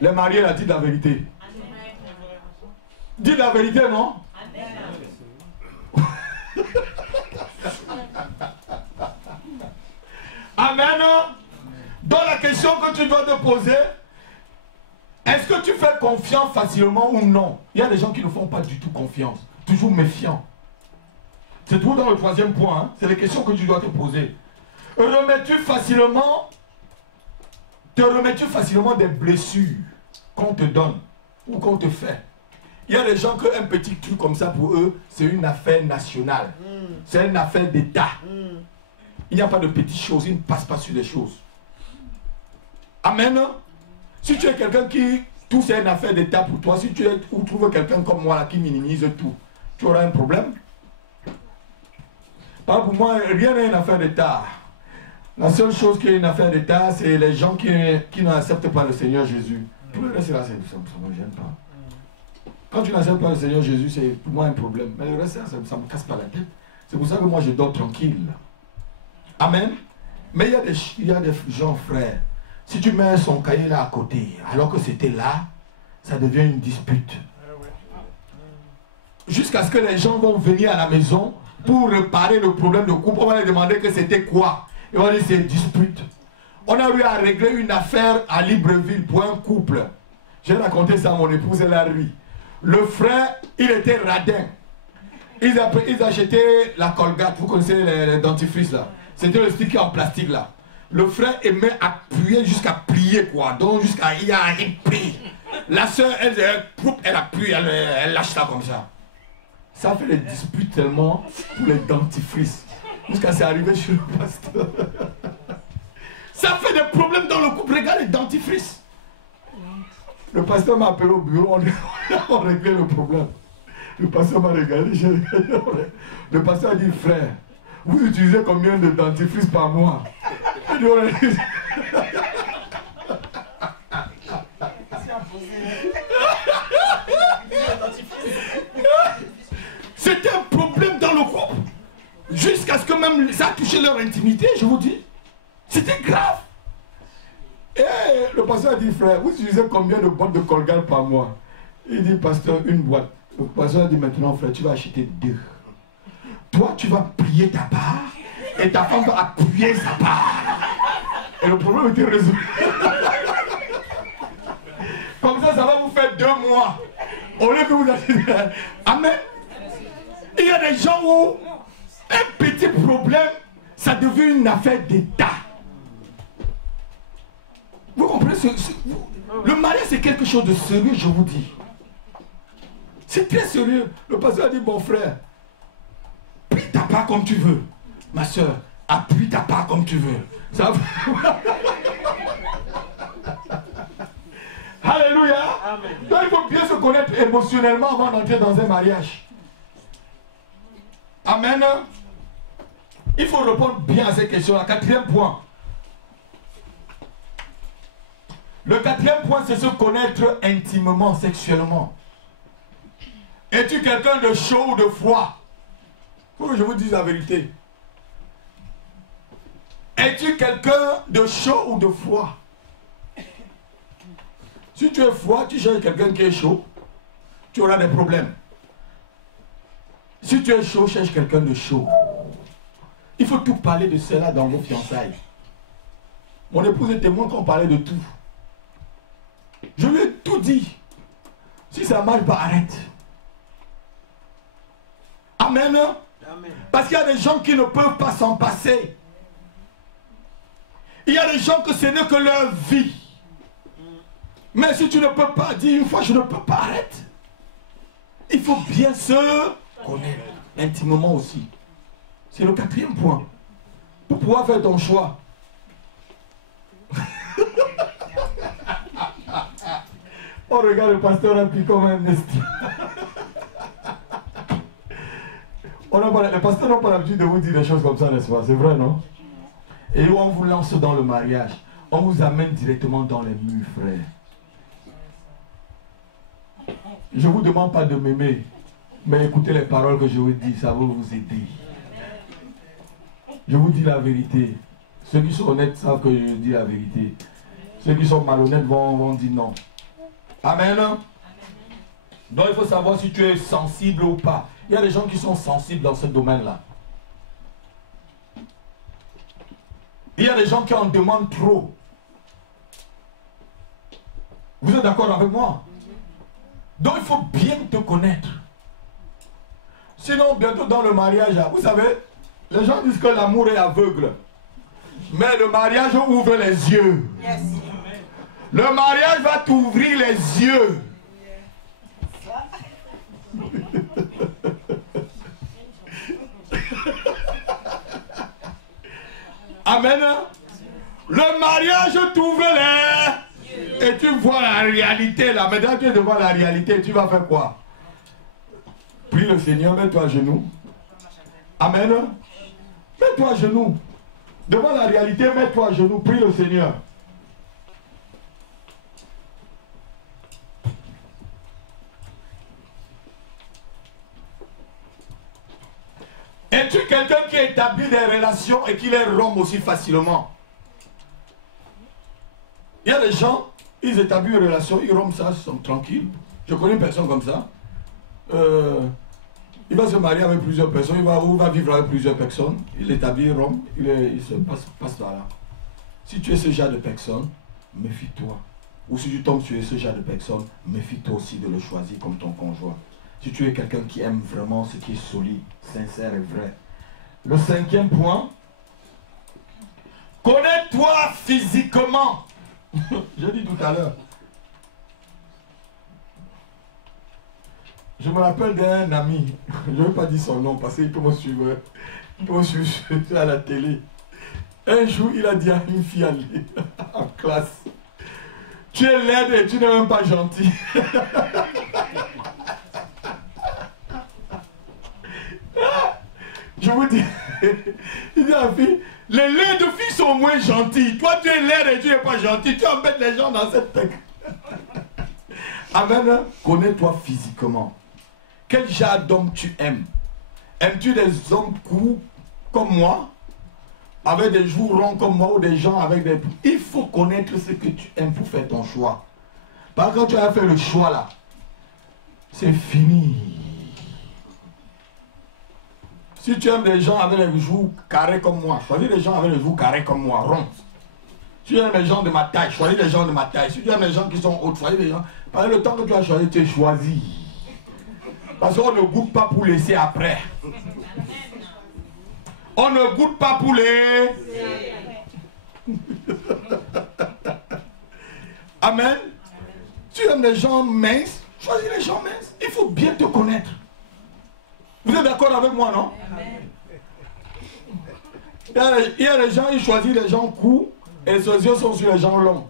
Les mariés, là, disent la vérité. Dites la vérité, non? Amen. Dans la question que tu dois te poser, est-ce que tu fais confiance facilement ou non? Il y a des gens qui ne font pas du tout confiance, toujours méfiants. C'est tout dans le troisième point. Hein? C'est les questions que tu dois te poser. Te remets-tu facilement des blessures qu'on te donne ou qu'on te fait? Il y a des gens qu'un petit truc comme ça pour eux, c'est une affaire nationale. C'est une affaire d'État. Il n'y a pas de petites choses, ils ne passent pas sur les choses. Amen. Si tu es quelqu'un qui, tout c'est une affaire d'État pour toi, si tu trouves quelqu'un comme moi là, qui minimise tout, tu auras un problème. Pas pour moi, rien n'est une affaire d'État. La seule chose qui est une affaire d'État, c'est les gens qui n'acceptent pas le Seigneur Jésus. Tout le reste là, ça ne me gêne pas. Quand tu n'acceptes pas le Seigneur Jésus, c'est pour moi un problème. Mais le reste, ça ne me casse pas la tête. C'est pour ça que moi, je dors tranquille. Amen. Mais il y a des gens, frères. Si tu mets son cahier là à côté, alors que c'était là, ça devient une dispute. Jusqu'à ce que les gens vont venir à la maison pour réparer le problème de couple. On va leur demander que c'était quoi. Ils vont dire c'est une dispute. On a eu à régler une affaire à Libreville pour un couple. J'ai raconté ça à mon épouse, elle a ri. Le frère, il était radin. Ils achetaient la Colgate, vous connaissez les dentifrices là. C'était le sticker en plastique là. Le frère aimait appuyer jusqu'à plier quoi. Donc jusqu'à il y a un pli. La soeur, elle appuie, elle lâche ça comme ça. Ça fait des disputes tellement pour les dentifrices. Jusqu'à c'est arrivé chez le pasteur. Ça fait des problèmes dans le couple. Regarde les dentifrices. Le pasteur m'a appelé au bureau, on réglait le problème. Le pasteur m'a regardé, j'ai regardé. Le pasteur a dit, frère, vous utilisez combien de dentifrice par mois? C'était un problème dans le couple. Jusqu'à ce que même ça a touché leur intimité, je vous dis. C'était grave. Et le pasteur a dit, frère, vous utilisez combien de boîtes de Colgate par mois? Il dit, pasteur, une boîte. Le pasteur a dit, maintenant, frère, tu vas acheter 2. Toi, tu vas plier ta part et ta femme va appuyer sa part. Et le problème était résolu. Comme ça va vous faire 2 mois. Au lieu que vous achetez. Amen. Il y a des gens où un petit problème, ça devient une affaire d'État. Vous comprenez le mariage, c'est quelque chose de sérieux, je vous dis. C'est très sérieux. Le pasteur a dit, bon frère, plie ta part comme tu veux. Ma soeur, appuie ta part comme tu veux. Ça va. Alléluia. Amen. Donc il faut bien se connaître émotionnellement avant d'entrer dans un mariage. Amen. Il faut répondre bien à ces questions. Quatrième point. Le quatrième point, c'est se connaître intimement, sexuellement. Es-tu quelqu'un de chaud ou de froid? Faut que je vous dise la vérité. Es-tu quelqu'un de chaud ou de froid? Si tu es froid, tu cherches quelqu'un qui est chaud, tu auras des problèmes. Si tu es chaud, cherche quelqu'un de chaud. Il faut tout parler de cela dans vos fiançailles. Mon épouse est témoin qu'on parlait de tout. Je lui ai tout dit. Si ça marche pas, arrête. Amen. Amen. Parce qu'il y a des gens qui ne peuvent pas s'en passer. Il y a des gens que ce n'est que leur vie. Mais si tu ne peux pas dire une fois je ne peux pas, arrête. Il faut bien se connaître intimement aussi. C'est le quatrième point. Pour pouvoir faire ton choix. Oh, regarde le pasteur a pris comme un esti. Les pasteurs n'ont pas l'habitude de vous dire des choses comme ça, n'est-ce pas? C'est vrai, non? Et on vous lance dans le mariage. On vous amène directement dans les murs, frère. Je ne vous demande pas de m'aimer, mais écoutez les paroles que je vous dis, ça va vous aider. Je vous dis la vérité. Ceux qui sont honnêtes savent que je dis la vérité. Ceux qui sont malhonnêtes vont dire non. Amen. Donc il faut savoir si tu es sensible ou pas. Il y a des gens qui sont sensibles dans ce domaine-là. Il y a des gens qui en demandent trop. Vous êtes d'accord avec moi? Donc il faut bien te connaître. Sinon bientôt dans le mariage, vous savez, les gens disent que l'amour est aveugle. Mais le mariage ouvre les yeux. Yes. Le mariage va t'ouvrir les yeux. Amen. Le mariage t'ouvre les... Et tu vois la réalité là. Maintenant tu es devant la réalité. Tu vas faire quoi? Prie le Seigneur, mets-toi à genoux. Amen. Mets-toi à genoux. Devant la réalité, mets-toi à genoux. Prie le Seigneur. Es-tu quelqu'un qui établit des relations et qui les rompt aussi facilement? Il y a des gens, ils établissent une relation, ils rompent ça, ils sont tranquilles. Je connais une personne comme ça. Il va se marier avec plusieurs personnes, il va vivre avec plusieurs personnes. Il établit, il rompt, il se passe par là. Si tu es ce genre de personne, méfie-toi. Ou si tu tombes sur ce genre de personne, méfie-toi aussi de le choisir comme ton conjoint. Si tu es quelqu'un qui aime vraiment ce qui est solide, sincère et vrai. Le cinquième point, connais-toi physiquement. J'ai dit tout à l'heure. Je me rappelle d'un ami, je ne vais pas dire son nom parce qu'il peut me suivre. Il peut me suivre à la télé. Un jour, il a dit à une fille en classe, tu es laide et tu n'es même pas gentil. Je vous dis, il dit à la fille, les laides filles sont moins gentilles. Toi, tu es laide et tu n'es pas gentil. Tu embêtes les gens dans cette tête. Amen. Connais-toi physiquement. Quel genre d'homme tu aimes? Aimes-tu des hommes courts comme moi, avec des joues ronds comme moi, ou des gens avec des... Il faut connaître ce que tu aimes pour faire ton choix. Parce que quand tu as fait le choix là, c'est fini. Si tu aimes des gens avec les joues carrés comme moi, choisis des gens avec les joues carrés comme moi, ronds. Si tu aimes les gens de ma taille, choisis les gens de ma taille. Si tu aimes les gens qui sont hauts, choisis les gens... Parce que le temps que tu as choisi, tu es choisi. Parce qu'on ne goûte pas pour laisser après. On ne goûte pas pour les... Amen. Tu aimes les gens minces, choisis les gens minces. Il faut bien te connaître. Vous êtes d'accord avec moi, non? Il y a les gens, ils choisissent les gens courts et ses yeux sont sur les gens longs.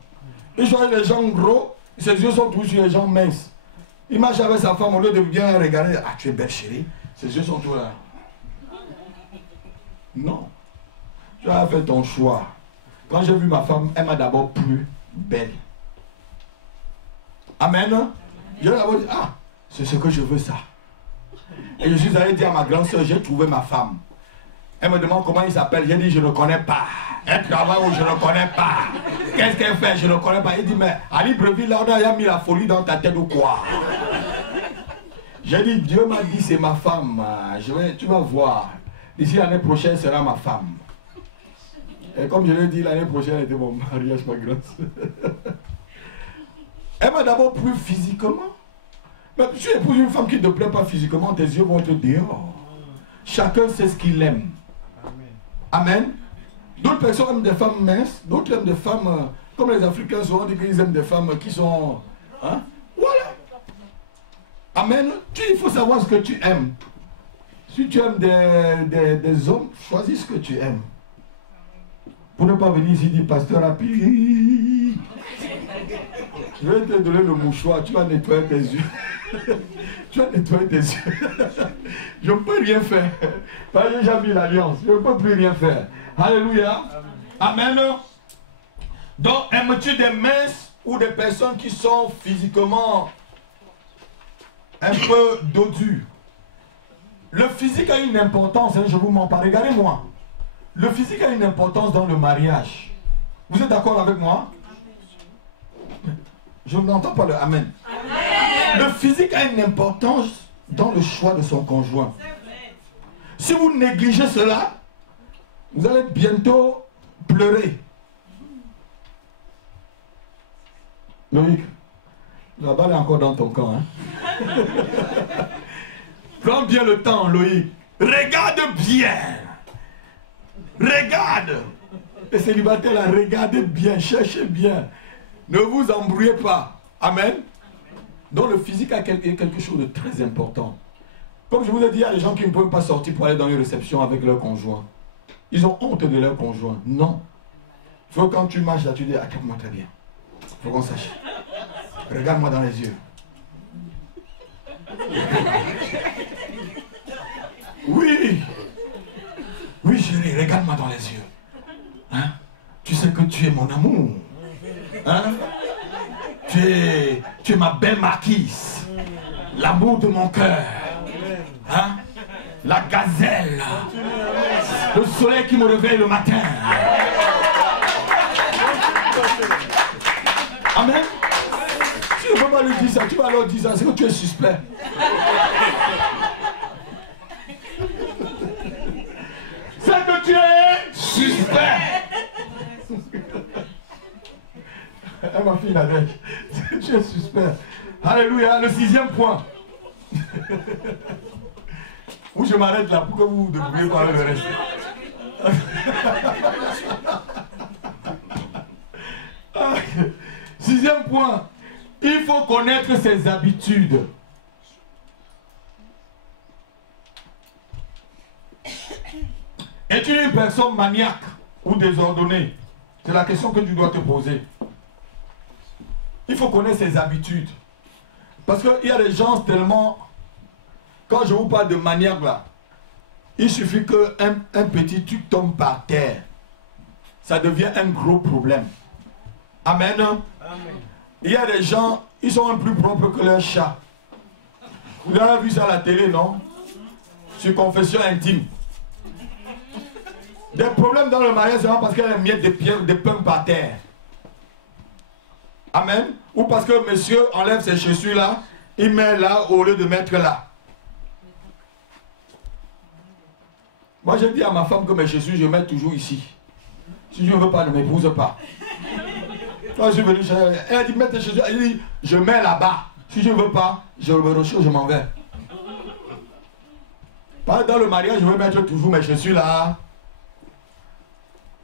Ils choisissent les gens gros, ses yeux sont tous sur les gens minces. Il marche avec sa femme, au lieu de bien regarder, ah tu es belle chérie, ses yeux sont tous là. Non. Tu as fait ton choix. Quand j'ai vu ma femme, elle m'a d'abord plu belle. Amen. Je lui ai d'abord dit, ah, c'est ce que je veux ça. Et je suis allé dire à ma grande soeur, j'ai trouvé ma femme. Elle me demande comment il s'appelle. J'ai dit, je ne connais pas. Elle travaille où je ne connais pas. Qu'est-ce qu'elle fait? Je ne connais pas. Il dit, mais à Libreville, là, on a mis la folie dans ta tête ou quoi? J'ai dit, Dieu m'a dit, c'est ma femme. Tu vas voir. D'ici l'année prochaine, sera ma femme. Et comme je l'ai dit, l'année prochaine était mon mariage, ma grande soeur. Elle m'a d'abord plu physiquement. Mais si tu épouses une femme qui ne te plaît pas physiquement, tes yeux vont être dehors. Chacun sait ce qu'il aime. Amen. D'autres personnes aiment des femmes minces, d'autres aiment des femmes, comme les Africains souvent disent qu'ils aiment des femmes qui sont... Hein? Voilà. Amen. Il faut savoir ce que tu aimes. Si tu aimes des hommes, choisis ce que tu aimes. Pour ne pas venir ici dire, pasteur Happy, je vais te donner le mouchoir, tu vas nettoyer tes yeux. Tu vas nettoyer tes yeux. Je ne peux rien faire. J'ai déjà mis l'alliance. Je ne peux plus rien faire. Alléluia. Amen. Donc, aimes-tu des minces ou des personnes qui sont physiquement un peu dodues? Le physique a une importance, hein, je vous mens pas. Regardez-moi. Le physique a une importance dans le mariage. Vous êtes d'accord avec moi? Je n'entends pas le amen. Le physique a une importance dans le choix de son conjoint. Si vous négligez cela, vous allez bientôt pleurer. Loïc, la balle est encore dans ton camp. Hein? Prends bien le temps, Loïc. Regarde bien. Regarde. Les célibataires, là, regardez bien, cherchez bien. Ne vous embrouillez pas. Amen. Donc le physique a quelque chose de très important. Comme je vous ai dit, il y a des gens qui ne peuvent pas sortir pour aller dans une réception avec leur conjoint. Ils ont honte de leur conjoint. Non. Il faut quand tu marches là, tu dis, attends-moi très bien. Il faut qu'on sache. Regarde-moi dans les yeux. Oui. Oui, chérie, regarde-moi dans les yeux. Hein? Tu sais que tu es mon amour. Hein? Tu es ma belle marquise. L'amour de mon cœur. Hein? La gazelle. Le soleil qui me réveille le matin. Amen. Si tu ne peux pas lui dire ça, tu vas leur dire ça, c'est que tu es suspect. C'est que tu es suspect. Ma fille la neige. Tu es suspect. Alléluia. Le 6e point. Où je m'arrête là pour que vous devriez parler le reste. 6e point. Il faut connaître ses habitudes. Es-tu une personne maniaque ou désordonnée? C'est la question que tu dois te poser. Il faut connaître ses habitudes. Parce qu'il y a des gens tellement... Quand je vous parle de maniaque là, il suffit qu'un petit truc tombe par terre. Ça devient un gros problème. Amen. Amen. Il y a des gens, ils sont un plus propres que leur chat. Vous avez vu ça à la télé, non? Sur Confession intime. Des problèmes dans le mariage, c'est parce qu'il y a des miettes de pierre, de pain par terre. Amen. Ou parce que monsieur enlève ses chaussures là, il met là au lieu de mettre là. Moi je dis à ma femme que mes chaussures, je mets toujours ici. Si je ne veux pas, ne m'épouse pas. Quand je suis venu, elle a dit mets tes chaussures. Elle dit je mets là-bas. Si je ne veux pas, je me rechausse, je m'en vais. Dans le mariage, je vais mettre toujours mes chaussures là.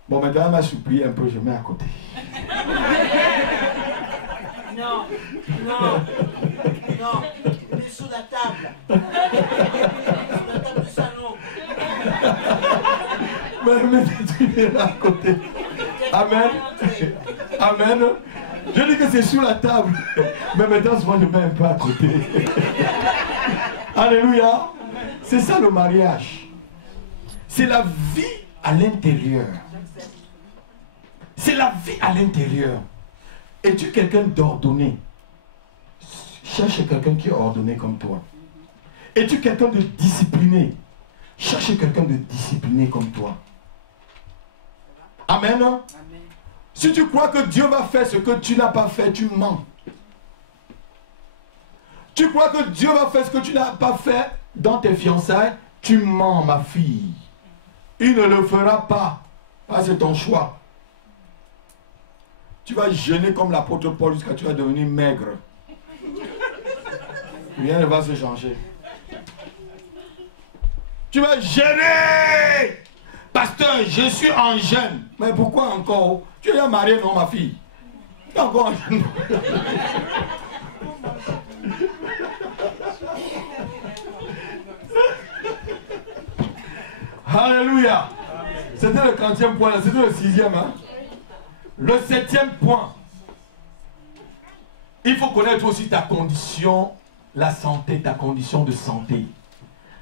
Bon, maintenant, elle m'a supplié un peu, je mets à côté. Non, non, non, sous la table. à côté. Amen. Amen. Je dis que c'est sous la table. Mais maintenant, souvent, je ne mets un peu à côté. Alléluia. C'est ça le mariage. C'est la vie à l'intérieur. C'est la vie à l'intérieur. Es-tu quelqu'un d'ordonné? Cherche quelqu'un qui est ordonné comme toi. Es-tu quelqu'un de discipliné? Cherche quelqu'un de discipliné comme toi. Amen. Amen. Si tu crois que Dieu va faire ce que tu n'as pas fait, tu mens. Tu crois que Dieu va faire ce que tu n'as pas fait dans tes fiançailles, tu mens, ma fille. Il ne le fera pas. Ah, c'est ton choix. Tu vas jeûner comme l'apôtre Paul jusqu'à ce que tu vas devenir maigre. Rien ne va se changer. Tu vas jeûner. Pasteur, je suis en jeûne. Mais pourquoi encore? Tu es déjà marié, non, ma fille? Tu es encore en jeûne. Alléluia. C'était le 30e point, c'était le 6e. Hein? Le 7e point. Il faut connaître aussi ta condition, la santé, ta condition de santé.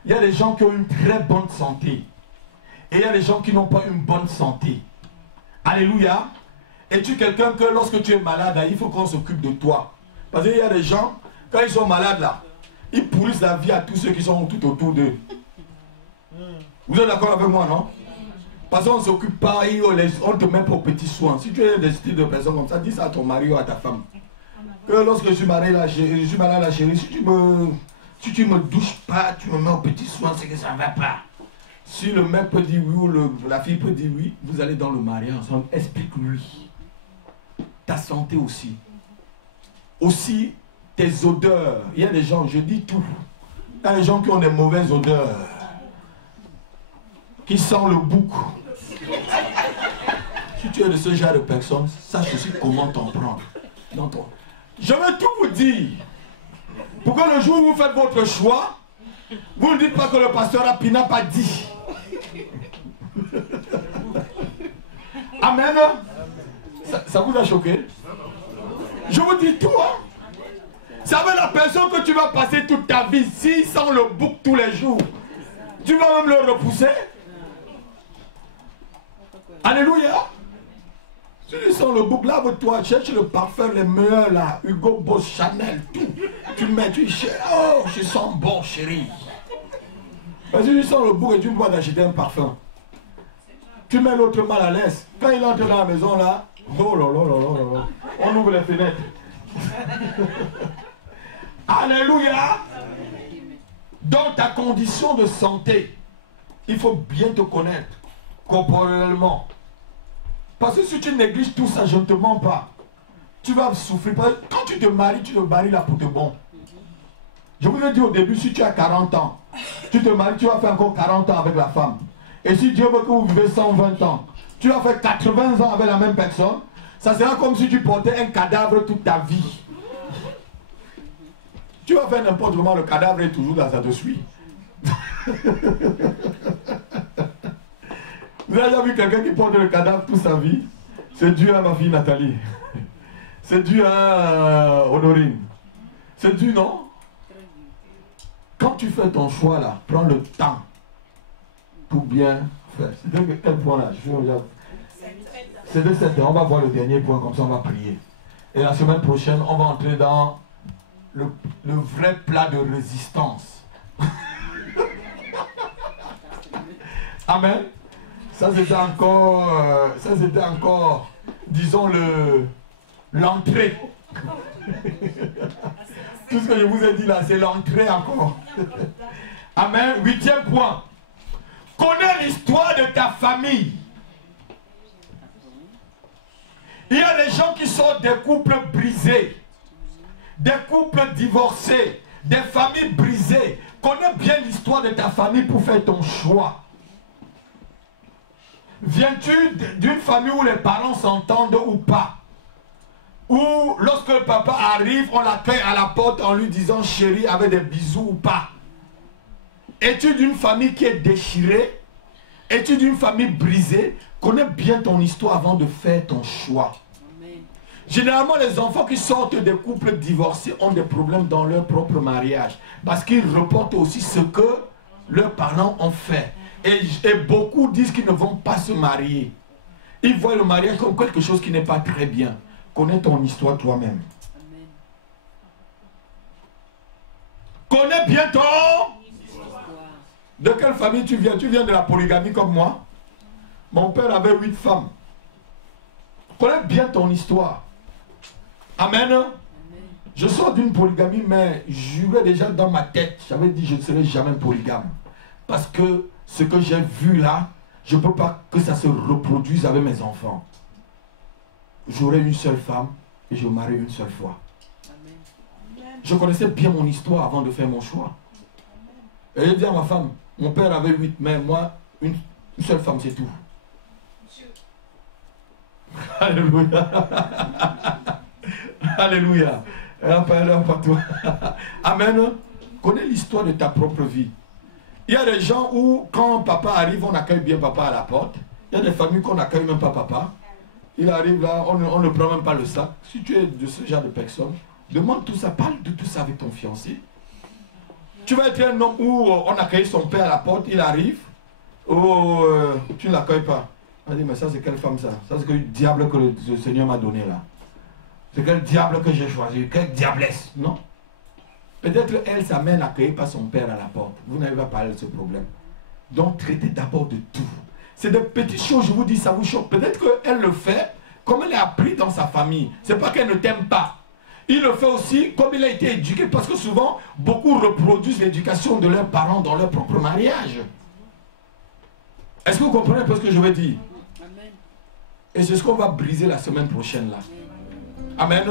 Il y a des gens qui ont une très bonne santé. Et il y a des gens qui n'ont pas une bonne santé. Alléluia. Es-tu quelqu'un que lorsque tu es malade, il faut qu'on s'occupe de toi? Parce qu'il y a des gens, quand ils sont malades là, ils pourrissent la vie à tous ceux qui sont tout autour d'eux. Vous êtes d'accord avec moi, non? Parce qu'on ne s'occupe pas, on te met pour petits soins. Si tu es des styles de personnes comme ça, dis ça à ton mari ou à ta femme. Que lorsque je suis malade, la chérie, si tu me douches pas, tu me mets aux petits soins, c'est que ça ne va pas. Si le mec peut dire oui ou la fille peut dire oui, vous allez dans le mariage ensemble, explique-lui. Ta santé aussi. Aussi, tes odeurs. Il y a des gens, je dis tout. Il y a des gens qui ont des mauvaises odeurs. Qui sentent le bouc. Si tu es de ce genre de personne, sache aussi comment t'en prendre. Je vais tout vous dire. Pour que le jour où vous faites votre choix, vous ne dites pas que le pasteur Api n'a pas dit. Amen. Ça vous a choqué? Je vous dis tout. Hein? Ça veut la personne que tu vas passer toute ta vie, s'il sent le bouc tous les jours, tu vas même le repousser. Alléluia. Si tu sens le bouc, lave-toi, cherche le parfum, les meilleurs là, Hugo Boss, Chanel, tout. Tu mets, tu cherches, oh, je sens bon, chérie. Mais si tu sens le bouc et tu me vois d'acheter un parfum, tu mets l'autre mal à l'aise. Quand il entre dans la maison là, oh là là là là là, on ouvre les fenêtres. Alléluia. Dans ta condition de santé, il faut bien te connaître corporellement. Parce que si tu négliges tout ça, je ne te mens pas. Tu vas souffrir. Quand tu te maries là pour de bon. Je vous ai dit au début, si tu as 40 ans, tu te maries, tu vas faire encore 40 ans avec la femme. Et si Dieu veut que vous vivez 120 ans, tu vas faire 80 ans avec la même personne. Ça sera comme si tu portais un cadavre toute ta vie. Tu vas faire n'importe comment, le cadavre est toujours là, ça te suit. Vous avez déjà vu quelqu'un qui porte le cadavre toute sa vie? C'est dû à ma fille Nathalie. C'est dû à Honorine. C'est dû, non? Quand tu fais ton choix là, prends le temps pour bien faire. C'est de quel point là? C'est de 7 heures. On va voir le dernier point, comme ça on va prier. Et la semaine prochaine, on va entrer dans le vrai plat de résistance. Amen. Ça c'était encore, disons, l'entrée. Tout ce que je vous ai dit là, c'est l'entrée encore. Amen. 8e point. Connais l'histoire de ta famille. Il y a des gens qui sont des couples brisés, des couples divorcés, des familles brisées. Connais bien l'histoire de ta famille pour faire ton choix. Viens-tu d'une famille où les parents s'entendent ou pas? Ou lorsque le papa arrive, on l'accueille à la porte en lui disant chérie avec des bisous ou pas? Es-tu d'une famille qui est déchirée? es-tu d'une famille brisée? Connais bien ton histoire avant de faire ton choix. Généralement, les enfants qui sortent des couples divorcés ont des problèmes dans leur propre mariage. Parce qu'ils reportent aussi ce que leurs parents ont fait. Et beaucoup disent qu'ils ne vont pas se marier. Ils voient le mariage comme quelque chose qui n'est pas très bien. Connais ton histoire toi-même. Connais bien ton... De quelle famille tu viens? Tu viens de la polygamie comme moi? Mon père avait 8 femmes. Connais bien ton histoire. Amen. Je sors d'une polygamie, mais je jurais déjà dans ma tête. J'avais dit je ne serai jamais polygame. Parce que ce que j'ai vu là, je ne peux pas que ça se reproduise avec mes enfants. J'aurai une seule femme et je marie une seule fois. Je connaissais bien mon histoire avant de faire mon choix. Et j'ai dit à ma femme, mon père avait 8, mais moi, une seule femme, c'est tout. Alléluia. Alléluia. Amen. Connais l'histoire de ta propre vie. Il y a des gens où, quand papa arrive, on accueille bien papa à la porte. Il y a des familles qu'on n'accueille même pas papa. Il arrive là, on ne prend même pas le sac. Si tu es de ce genre de personne, demande tout ça, parle de tout ça avec ton fiancé. Tu vas être un homme où on accueille son père à la porte, il arrive, tu ne l'accueilles pas. On dit, mais ça c'est quelle femme ça? Ça c'est quel diable que le Seigneur m'a donné là? C'est quel diable que j'ai choisi? Quelle diablesse? Non? Peut-être elle, sa mère n'accueille pas son père à la porte. Vous n'avez pas parlé de ce problème. Donc traitez d'abord de tout. C'est des petites choses, je vous dis, ça vous choque. Peut-être qu'elle le fait comme elle est appris dans sa famille. C'est pas qu'elle ne t'aime pas. Il le fait aussi comme il a été éduqué, parce que souvent, beaucoup reproduisent l'éducation de leurs parents dans leur propre mariage. Est-ce que vous comprenez un peu ce que je veux dire? Et c'est ce qu'on va briser la semaine prochaine là. Amen.